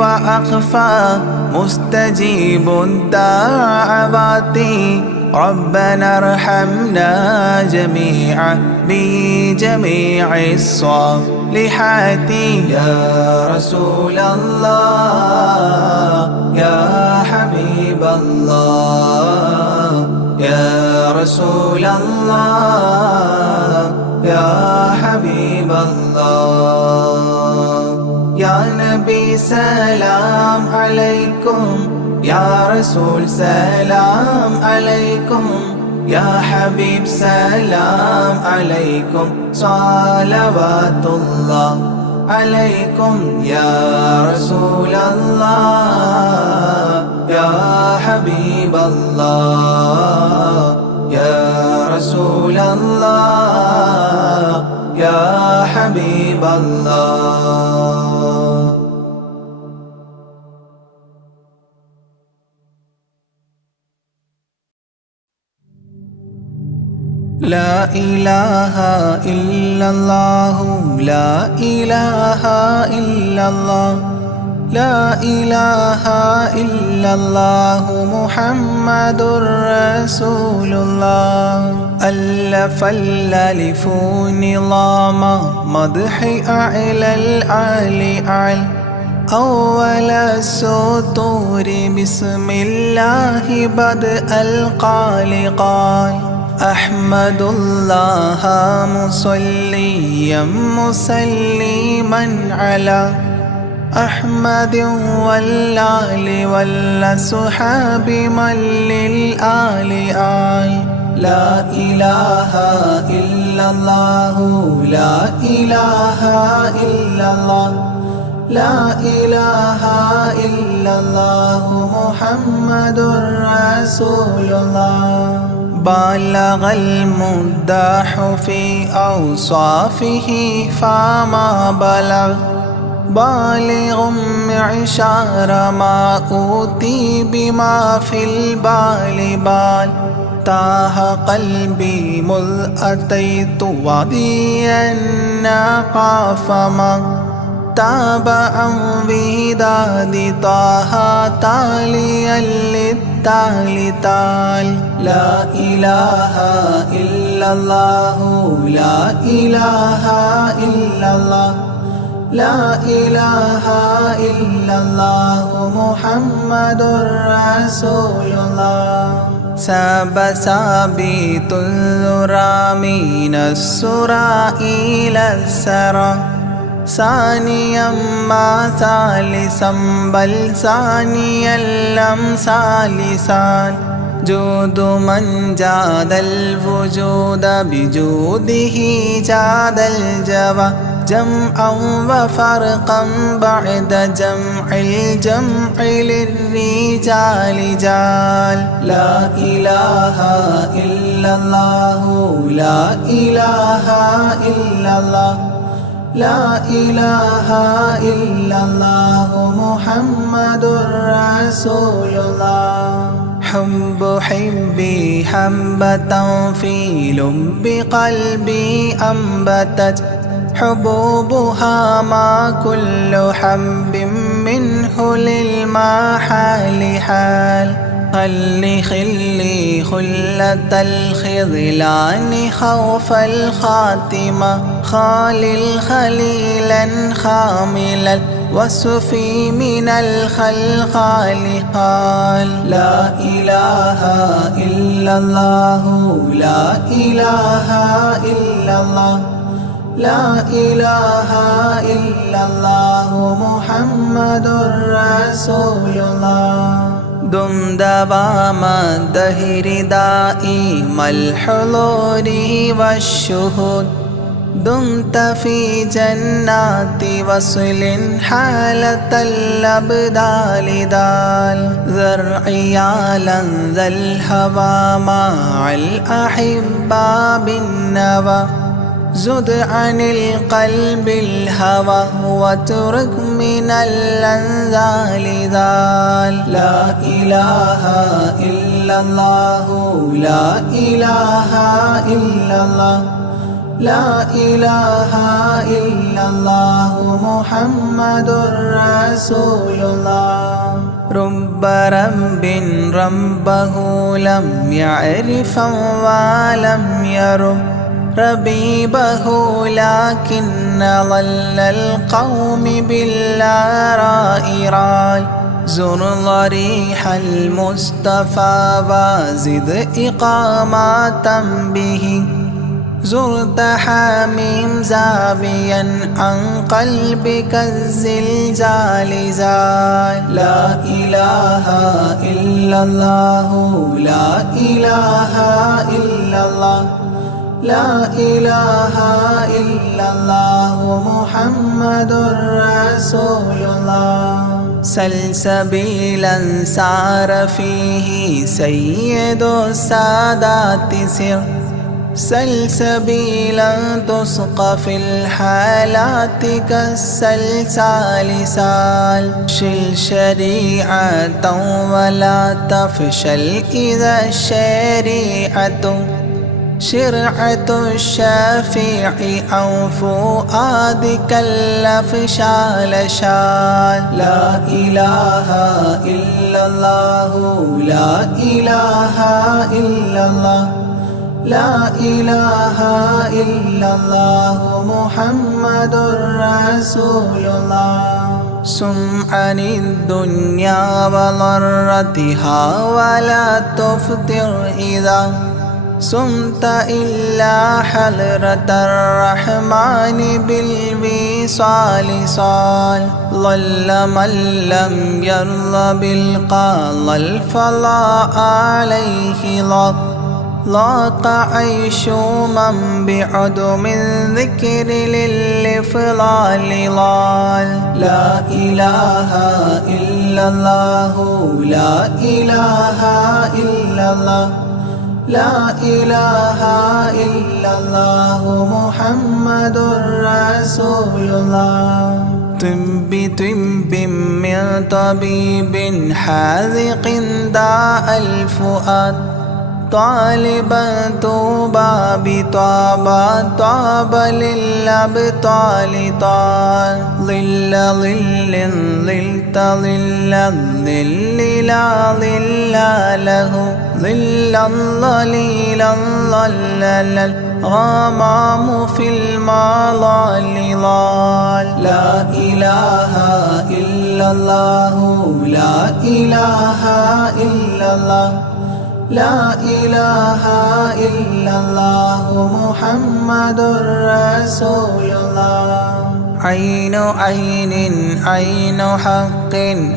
وأخفى مستجيب الدعوات ربنا ارحمنا جميعا بجميع الصالحات يا رسول الله يا حبيب الله يا رسول الله يا حبيب الله يا نبي سلام عليكم يا رسول سلام عليكم يا حبيب سلام عليكم صلوات الله عليكم يا رسول الله يا حبيب الله يا رسول الله يا حبيب الله لا إله إلا الله لا إله إلا الله لا إله إلا الله محمد رسول الله ألف الألف نظام مدح أعلى العالي أعلى أول السطور بسم الله بدء القال قال أحمد الله مصليا مسلما على أحمد والآل والصحاب من للآل آل لا إله إلا الله لا إله إلا الله لا إله إلا الله محمد رسول الله بلغ المداح في أوصافه فما بلغ بالغ معشار ما أوتي بما في البال بال تاه قلبي مذ أتيت واديا قاف ما تابعا بهداد طه تاليا للتالي تال لا إله إلا الله لا إله إلا الله لا إله إلا الله محمد رسول الله ساب سابيت الذرى من السرى إلى السرى ثانيا ما ثالثا بل ثانيا لم ثالثان جود من جاد الوجود بجوده جاد الجوى جمعا وفرقا بعد جمع الجمع للرجال جال لا إله إلا الله لا إله إلا الله لا إله إلا الله محمد رسول الله حب حبي حبة في لب قلبي أنبتت حبوبها ما كل حب منه للمحال حال خلي خلة الخذلان خوف الخاتمة خالل خليلا خامل الوصف من الخلقال قال لا إله إلا الله لا إله إلا الله لا إله إلا الله محمد رسول الله دم دوام الدهر دائم الحضور والشهود دمت في جنات وصل حالة الأبدال دال ذرعيالا ذا الهوى مع الأحبة بالنوى زد عن القلب الهوى واترك من الأنذال ذال لا إله إلا الله لا إله إلا الله لا إله إلا الله محمد رسول الله رب رب ربه لم يعرف ولم يرب ربيبه لكن ظل القوم بالآراء رال زر ضريح المصطفى وزد إقامة به زرت حميم زاويا عن قلبك الزلزال زال لا إله إلا الله لا إله إلا الله لا إله إلا الله محمد رسول الله سلسبيلا سار فيه سيد السادات سر سلسبيلا تسقى في الحالات كالسلسال سال شل شريعة ولا تفشل إذا الشريعة شرعة الشافع أو فؤادك الأفشال شال لا إله إلا الله لا إله إلا الله لا إله إلا الله محمد رسول الله سم عن الدنيا وضرتها ولا تفطر إذا صمت إلا حضرة الرحمن بالوصال صال ظل من لم يرضى بالقضاء الفضاء عليه ضاق عيش من بعدم الذكر للإفضال ضال لا إله إلا الله لا إله إلا الله لا إله إلا الله محمد رسول الله طب من طبيب حاذق داء الفؤاد طالبا طوبى بطابى طاب للأبطال طال ظل ظلت ظل الظل لا ظل له ظل ظليل ظلل الغمام في المظال ضال لا إله إلا الله لا إله إلا الله لا إله إلا الله محمد رسول الله عين عين عين حق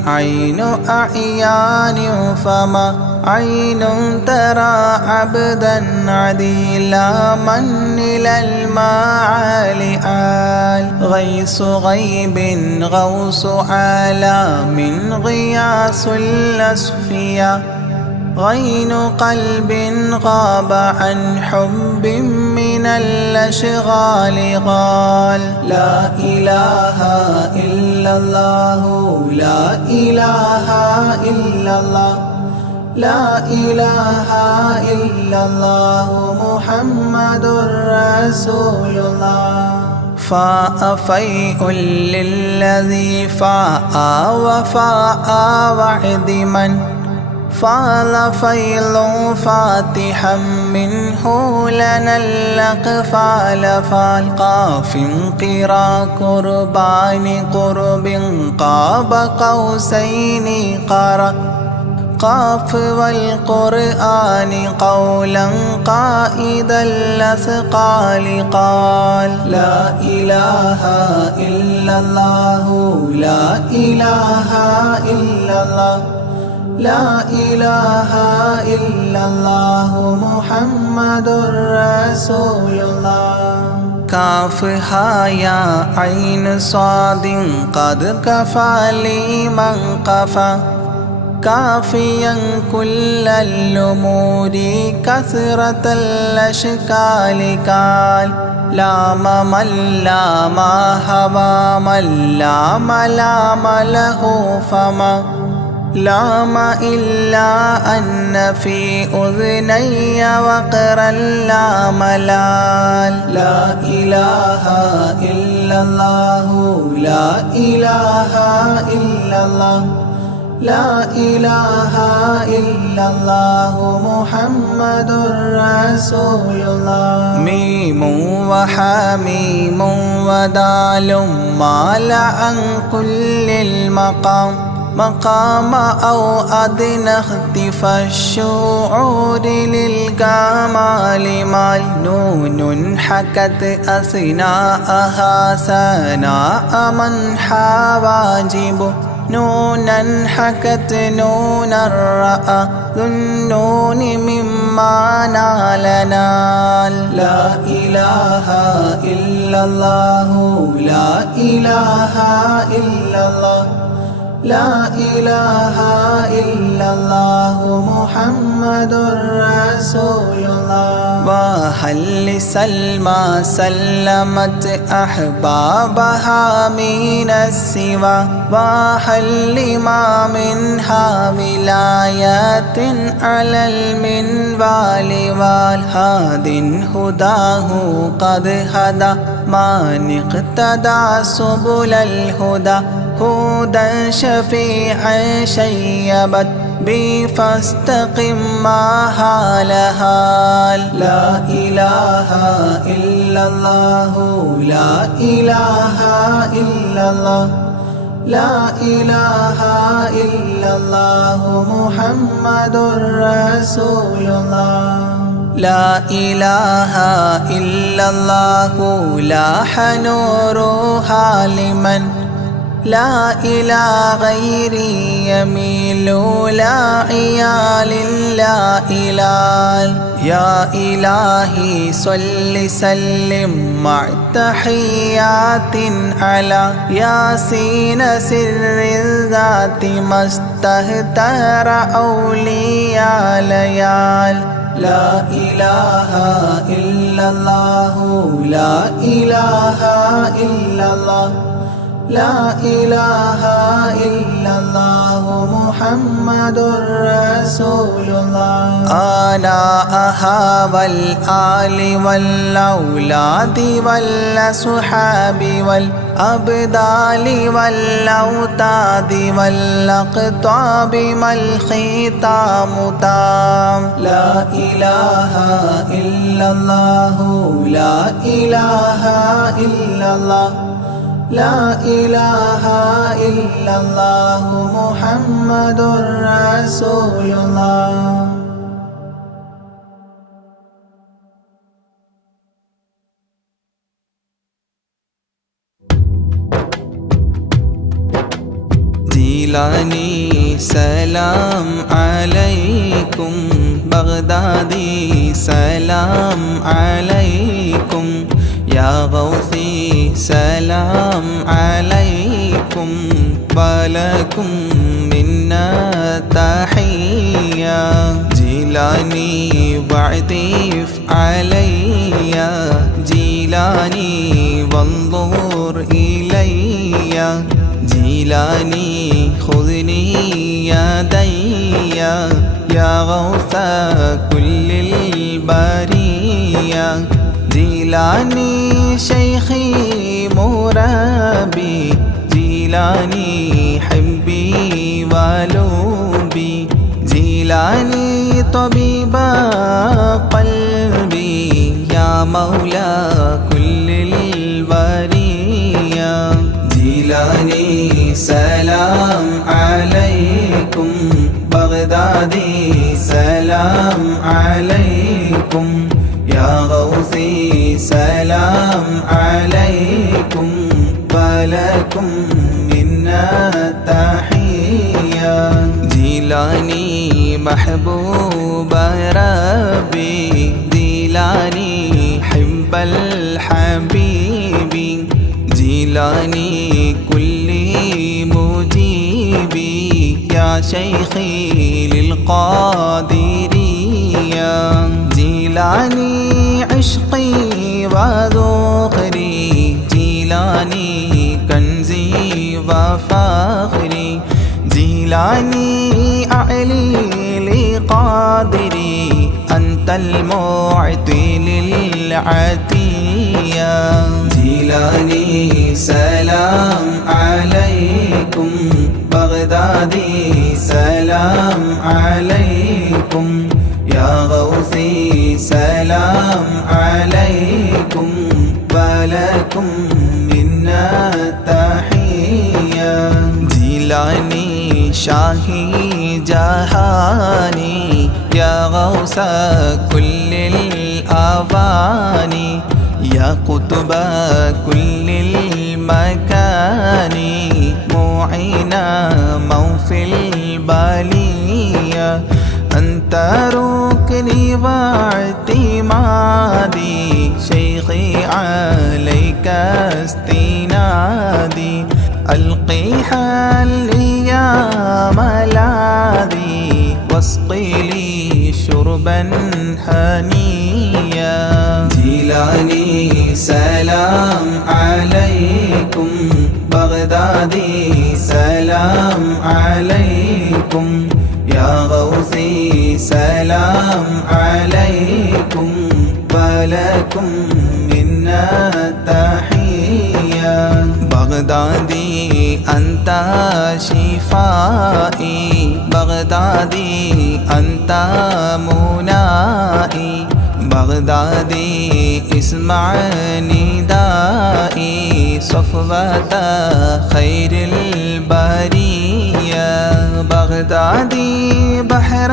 عين أعيان فما عين ترى عبدا عديلا من إلى المعالي آل غيث غيب غوص عالم غياس الأصفياء غين قلب غاب عن حب من الأشغال قال لا إله إلا الله لا إله إلا الله لا إله إلا الله محمد رسول الله فاء فيء للذي فاء وفاء وعد من فاض فيض فاتحا منه لنا الأقفال فالقاف قرا قربان قرب قاب قوسين قرأ قاف والقرآن قولا قائد الأثقال قال لا إله إلا الله لا إله إلا الله لا إله إلا الله محمد رسول الله كاف ها يا عين صاد قد كفى لي من قفى كافيا كل الأمور كثرة الأشكال قال لام من لام هوى من لام لام له فما لام إلا أن في أذني وقرا لا ملال لا إله إلا الله لا إله إلا الله لا إله إلا الله محمد رسول الله ميم وحميم ودال مال عن كل المقام مقام أو أدنى اختفى الشعور للكمال مال نون حكت أثناءها ثناء من حواجبه نونا حكت نونا رأى ذو النون مما نال نال لا إله إلا الله لا إله إلا الله لا إله إلا الله محمد رسول الله وهل سلمى سلمت أحبابها من السوى وهل لما منها ولايات على المنوال والهاد هداه قد هدى من اقتدى سبل الهدى هدى شفيعا شيبت بي فاستقم ما هالها لا إله إلا الله لا إله إلا الله لا إله إلا الله محمد رسول الله لا إله إلا الله لاح نورها لمن لا إلى غيري يميل لا عيال لا إلال يا إلهي صل سلم مع تحيات على ياسين سر الذات ما استهتر أولياء ليال لا إله إلا الله لا إله إلا الله لا إله إلا الله محمد رسول الله آناءها والآل والأولاد والأصحاب والأبدال والأوتاد والأقطاب ما الختام تام لا إله إلا الله لا إله إلا الله لا إله إلا الله محمد رسول الله جيلاني سلام عليكم بغدادي سلام عليكم يا غوثي سلام عليكم ولكم منا تحية جيلاني واعطف علي جيلاني وانظر إلي جيلاني خذني يدي يا غوث كل البرية جيلاني شيخي مربي جيلاني حبي ولوبي جيلاني طبيب قلبي يا مولى كل البرية جيلاني سلام عليكم بغدادي سلام عليكم يا غوثي سلام عليكم ولكم منا تحية جيلاني محبوب ربي جيلاني حب الحبيب جيلاني كل مجيبي يا شيخي للقادرية جيلاني عشقي وذخري جيلاني كنزي وفخري جيلاني أعلي لقادري أنت المعطي للعطية جيلاني سلام عليكم بغدادي سلام عليكم يا غوثي سلام عليكم ولكم منا تحية جيلاني شاهي جهاني يا غوث كل الأواني يا قطب كل المكان معينا موفي البلية أنت ركني واعتمادي شيخي عليك استنادي ألقي حلي يا ملاذي واسقي لي شربا هنيا جيلاني سلام عليكم بغدادي سلام عليكم يا غوثي سلام عليكم ولكم منا تحية بغدادي أنت شفائي بغدادي أنت منائي بغدادي اسمع ندائي صفوة خير البرية بغدادي بحر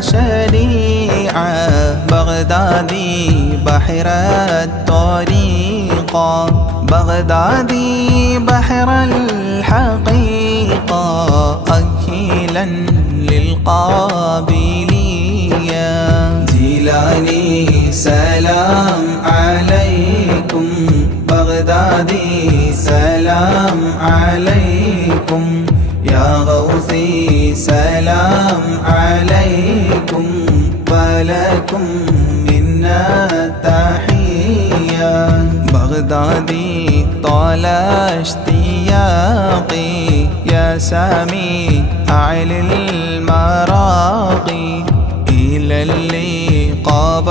شريعة بغدادي بحر الطريقة بغدادي بحر الحقيقة أكيلا للقابلية جيلاني سلام عليكم بغدادي سلام عليكم يا غوثي سلام عليكم ولكم منا تحية بغدادي طال اشتياقي يا سامي أعلى المراقي إلى اللقاء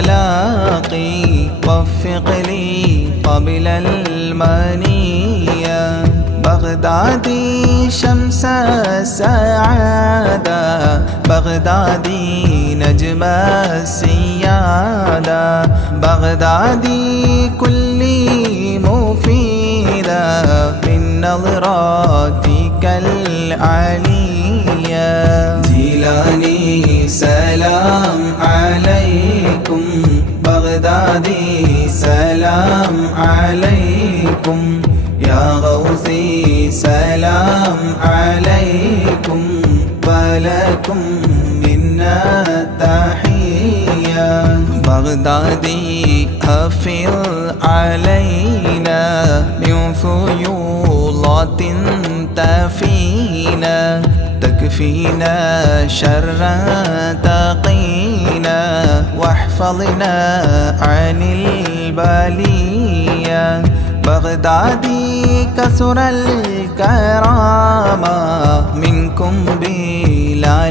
والتلاقي وفق لي قبل المنية بغدادي شمس السعادة بغدادي نجم السيادة بغدادي كل مفيدة من نظراتك العليا جيلاني سلام عليكم بغدادي سلام عليكم يا غوثي سلام عليكم ولكم منا تحية بغدادي أفض علينا من فيوضات تفينا تكفي اكفينا شر تقينا واحفظنا عن البلية بغدادي كثر الكرامة منكم بلا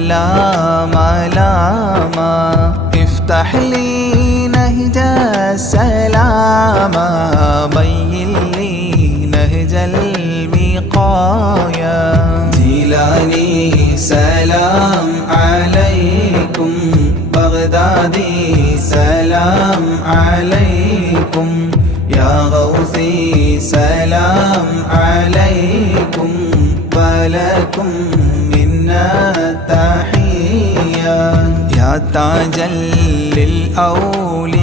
ملامة افتح لي نهج السلامة بين لي نهج الوقاية جيلاني سلام عليكم بغدادي سلام عليكم يا غوثي سلام عليكم ولكم منا تحية يا تاجا للأولياء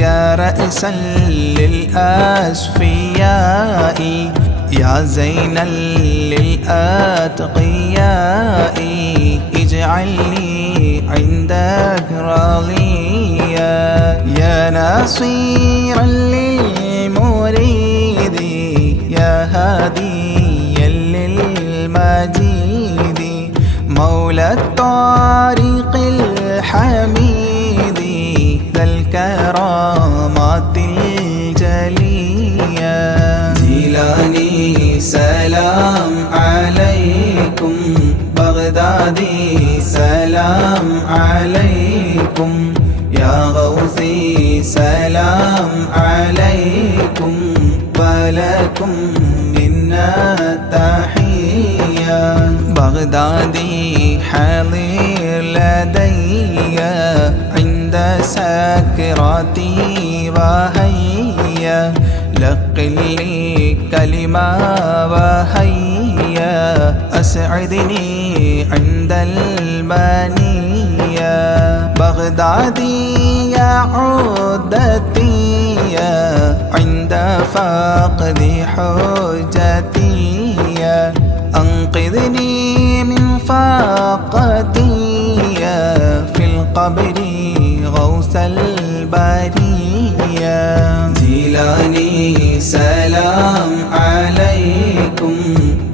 يا رأسا للأصفياء يا زينا للأتقياء اجعلني عندك راضيا يا ناصيرا للمريد يا هاديا للمجيد مولى الطريق الحميد ذا الكرامات الجلية جيلاني سلام عليكم بغدادي سلام عليكم يا غوثي سلام عليكم ولكم منا تحية بغدادي حاضر لدي عند سكراتي وهيا لقل لي كلمة وهيا أسعدني عند المنية بغدادي يا عودتي عند فقد حجتي أنقذني من فاقتي في القبر غوث البرية جيلاني سلام عليكم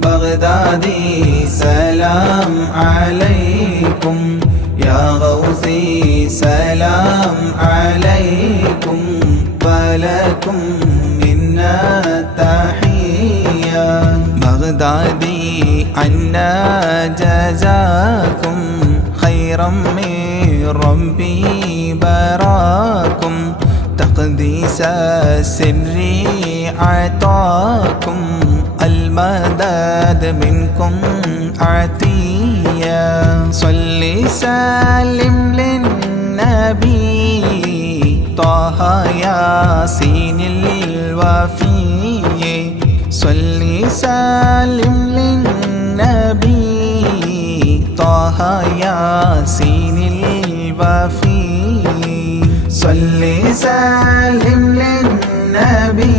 بغدادي سلام عليكم يا غوثي سلام عليكم ولكم منا تحية بغدادي عنا جزاكم خيرا من ربي براكم تقديس السر عطاكم المدد منكم عطية صل سلم للنبي طه ياسين الوفي صل سلم للنبي طه ياسين الوفي صل سلم للنبي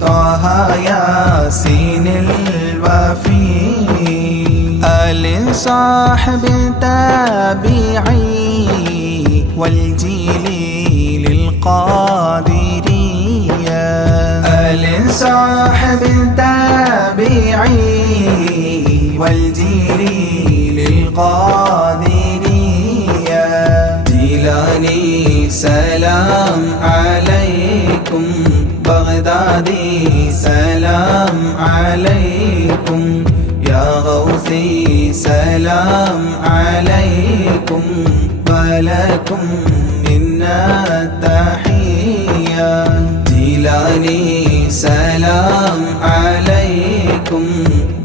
طه ياسين الوفي آل صاحب تابعي والجيل للقادرية آل صاحب تابعي والجيل للقادرية جيلاني سلام عليكم بغدادي سلام عليكم يا غوثي سلام عليكم ولكم منا تحية جيلاني سلام عليكم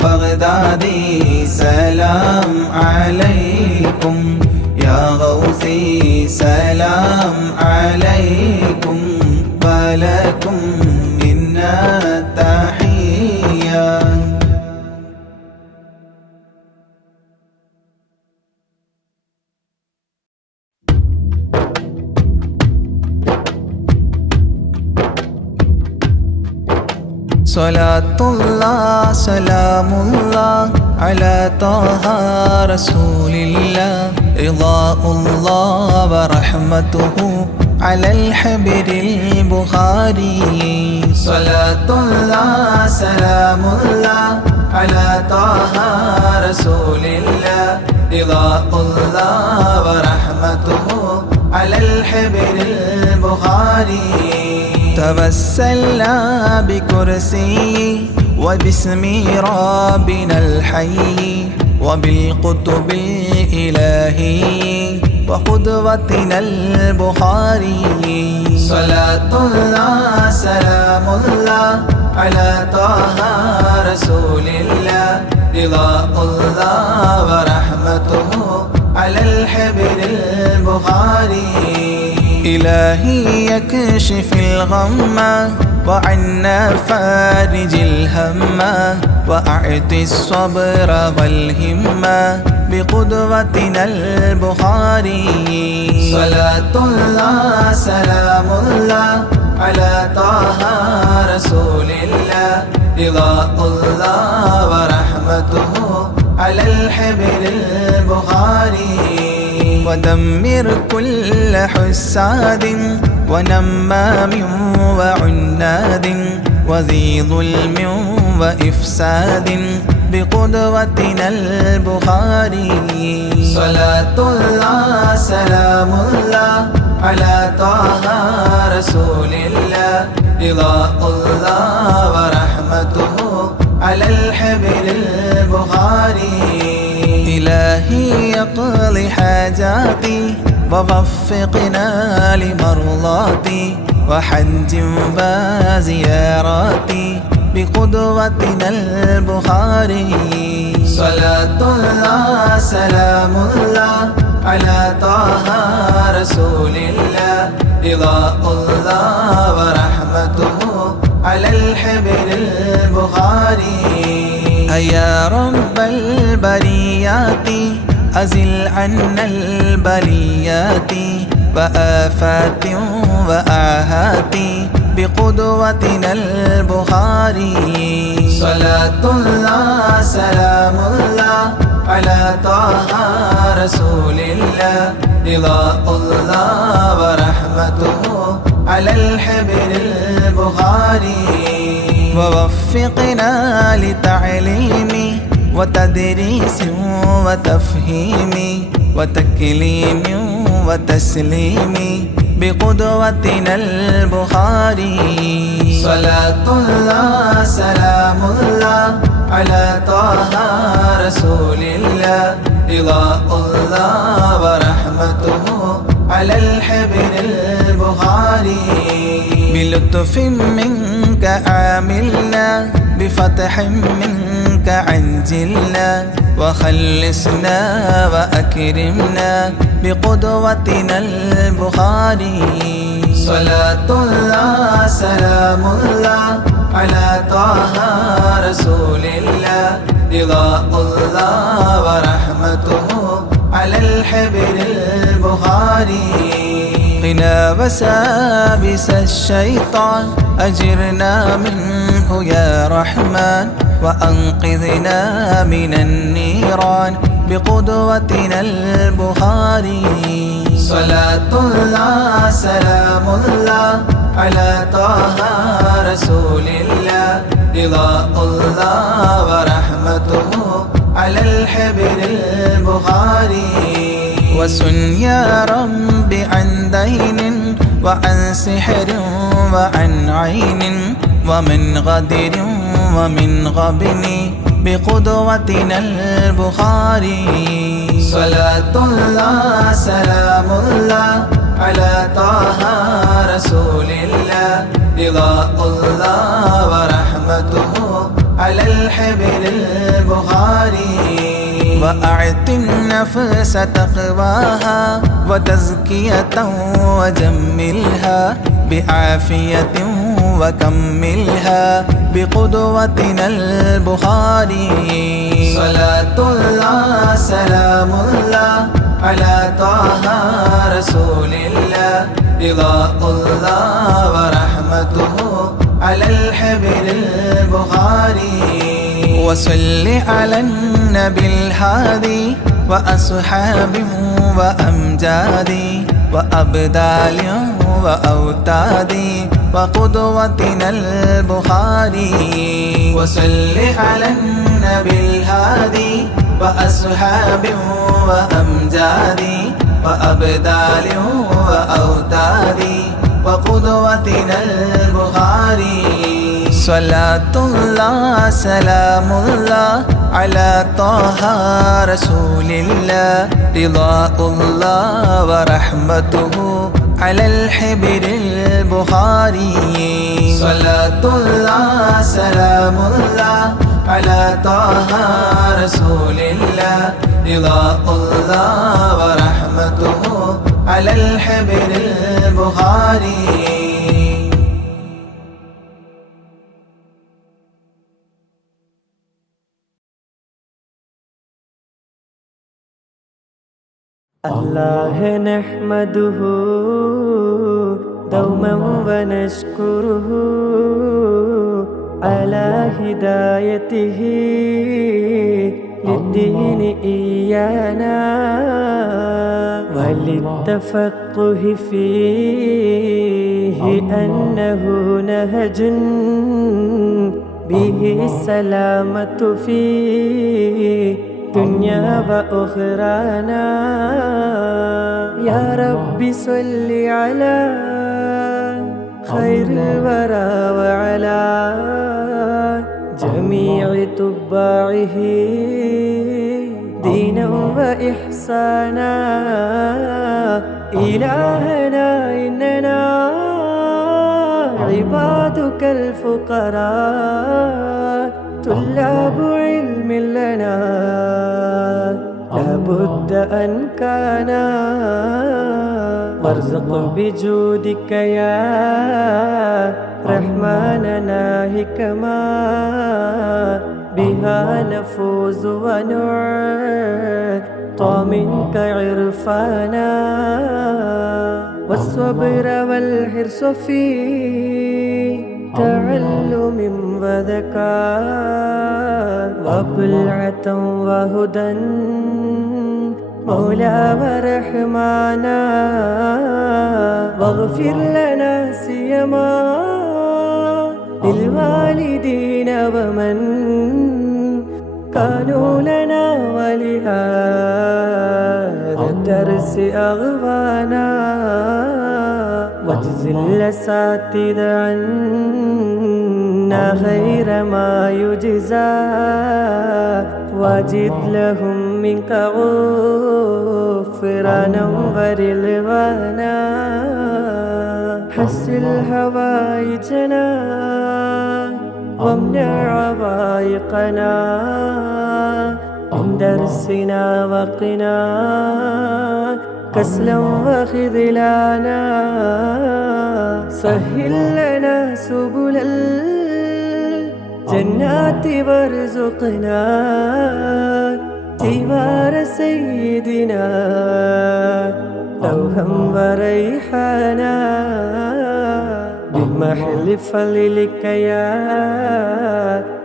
بغدادي سلام عليكم يا غوثي سلام عليكم ولكم منا تحية صلاة الله سلام الله على طه رسول الله رضاء الله ورحمته على الحبر البخاري صلاة الله سلام الله على طه رسول الله رضاء الله ورحمته على الحبر البخاري توسلنا بكرسي وباسم ربنا الحي وبالقطب الإلهي وقدوتنا البخاري صلاة الله سلام الله على طه رسول الله رضاء الله ورحمته على الحبر البخاري إلهي يكشف الغم وعنا فارج الهم وأعطي الصبر والهمة بقدوتنا البخاري صلاة الله سلام الله على طه رسول الله رضاء الله ورحمته على الحبر البخاري ودمر كل حساد ونمام وعناد وذي ظلم وإفساد بقدوتنا البخاري صلاة الله سلام الله على طه رسول الله رضاء الله ورحمته على الحبر البخاري إلهي يقضي حاجاتي ووفقنا لمرضاتي وحج وزياراتي بقدوتنا البخاري صلاة الله سلام الله على طه رسول الله رضاء الله ورحمته على الحبر البخاري يا رب البريات أزل عنا البليات وآفات وآهات بقدوتنا البخاري صلاة الله سلام الله على طه رسول الله رضاء الله ورحمته على الحبر البخاري ووفقنا لتعليم وتدريس وتفهيم وتكليم وتسليم بقدوتنا البخاري صلاة الله سلام الله على طه رسول الله رضاء الله ورحمته على الحبر البخاري بلطف منك عاملنا بفتح منك عجلنا وخلصنا وأكرمنا بقدوتنا البخاري صلاة الله سلام الله على طه رسول الله رضاء الله ورحمته على الحبر البخاري قنا وسابس الشيطان أجرنا منه يا رحمن وأنقذنا من النيران بقدوتنا البخاري صلاة الله سلام الله على طه رسول الله رضاء الله ورحمته على الحبر البخاري وسن يا رب عن دين وعن سحر وعن عين ومن غدر ومن غبن بقدوتنا البخاري صلاة الله سلام الله على طه رسول الله رضاء الله ورحمته على الحبر البخاري وأعط النفس تقواها وتزكية وجملها بعافية وكملها بقدوتنا البخاري صلاة الله سلام الله على طه رسول الله رضاء الله ورحمته على الحبر البخاري وصل على النبي الهادي وأصحاب وأمجاد وأبدال وأوتاد وقدوتنا البخاري وصل على النبي الهادي وأصحاب وأمجاد وأبدال وأوتاد وقدوتنا البخاري صلاة الله سلام الله على طه رسول الله رضاء الله ورحمته على الحبر البخاري صلاة الله سلام الله على طه رسول الله رضاء الله ورحمته على الحبر البخاري الله نحمده دوما ونشكره على هدايته للدين إيانا وللتفقه فيه أنه نهج به السلامة فيه دنيا وأخرانا يا رب صل على خير الورى وعلى جميع تباعه دينا وإحسانا إلهنا إننا عبادك الفقراء طلاب علم لنا لابد أن كان وارزق بجودك يا رحمننا حكما بها نفوز ونعطى منك عرفانا والصبر والحرص في تعلم وذكاء وبلعة وهدى مولى ورحمانا واغفر لنا سيما للوالدين ومن كانوا لنا ولهذا الدرس أغوانا واجزل الأساتذة عنا خير ما يجزى واجد لهم منك غفرانا ورضوانا حسن هوائجنا وامنع عوائقنا من درسنا وقنا كسلا وخذلانا سهل لنا سبل الجنات وارزقنا جوار سيدنا دوها وريحانا بمحل فضلك يا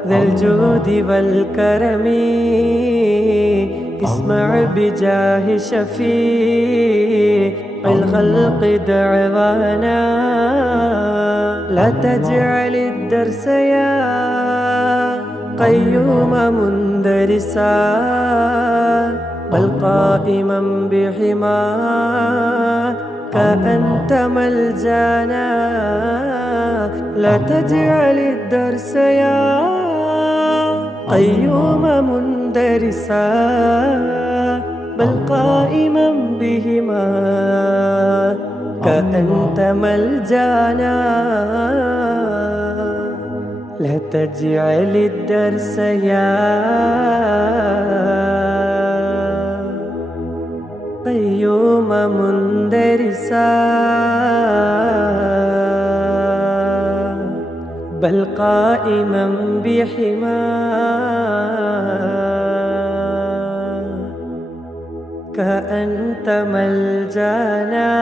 ذا الجود والكرم اسمع بجاه شفيع الخلق دعوانا لا تجعل الدرس يا قيوم مندرسا بل قائما بحماك أنت ملجانا لا تجعل الدرس يا قيوم مندرسا بل قائما بهما كأنت ملجانا لا تجعل الدرس يا قيوم مندرسا بل قائما بحما كأنت ملجانا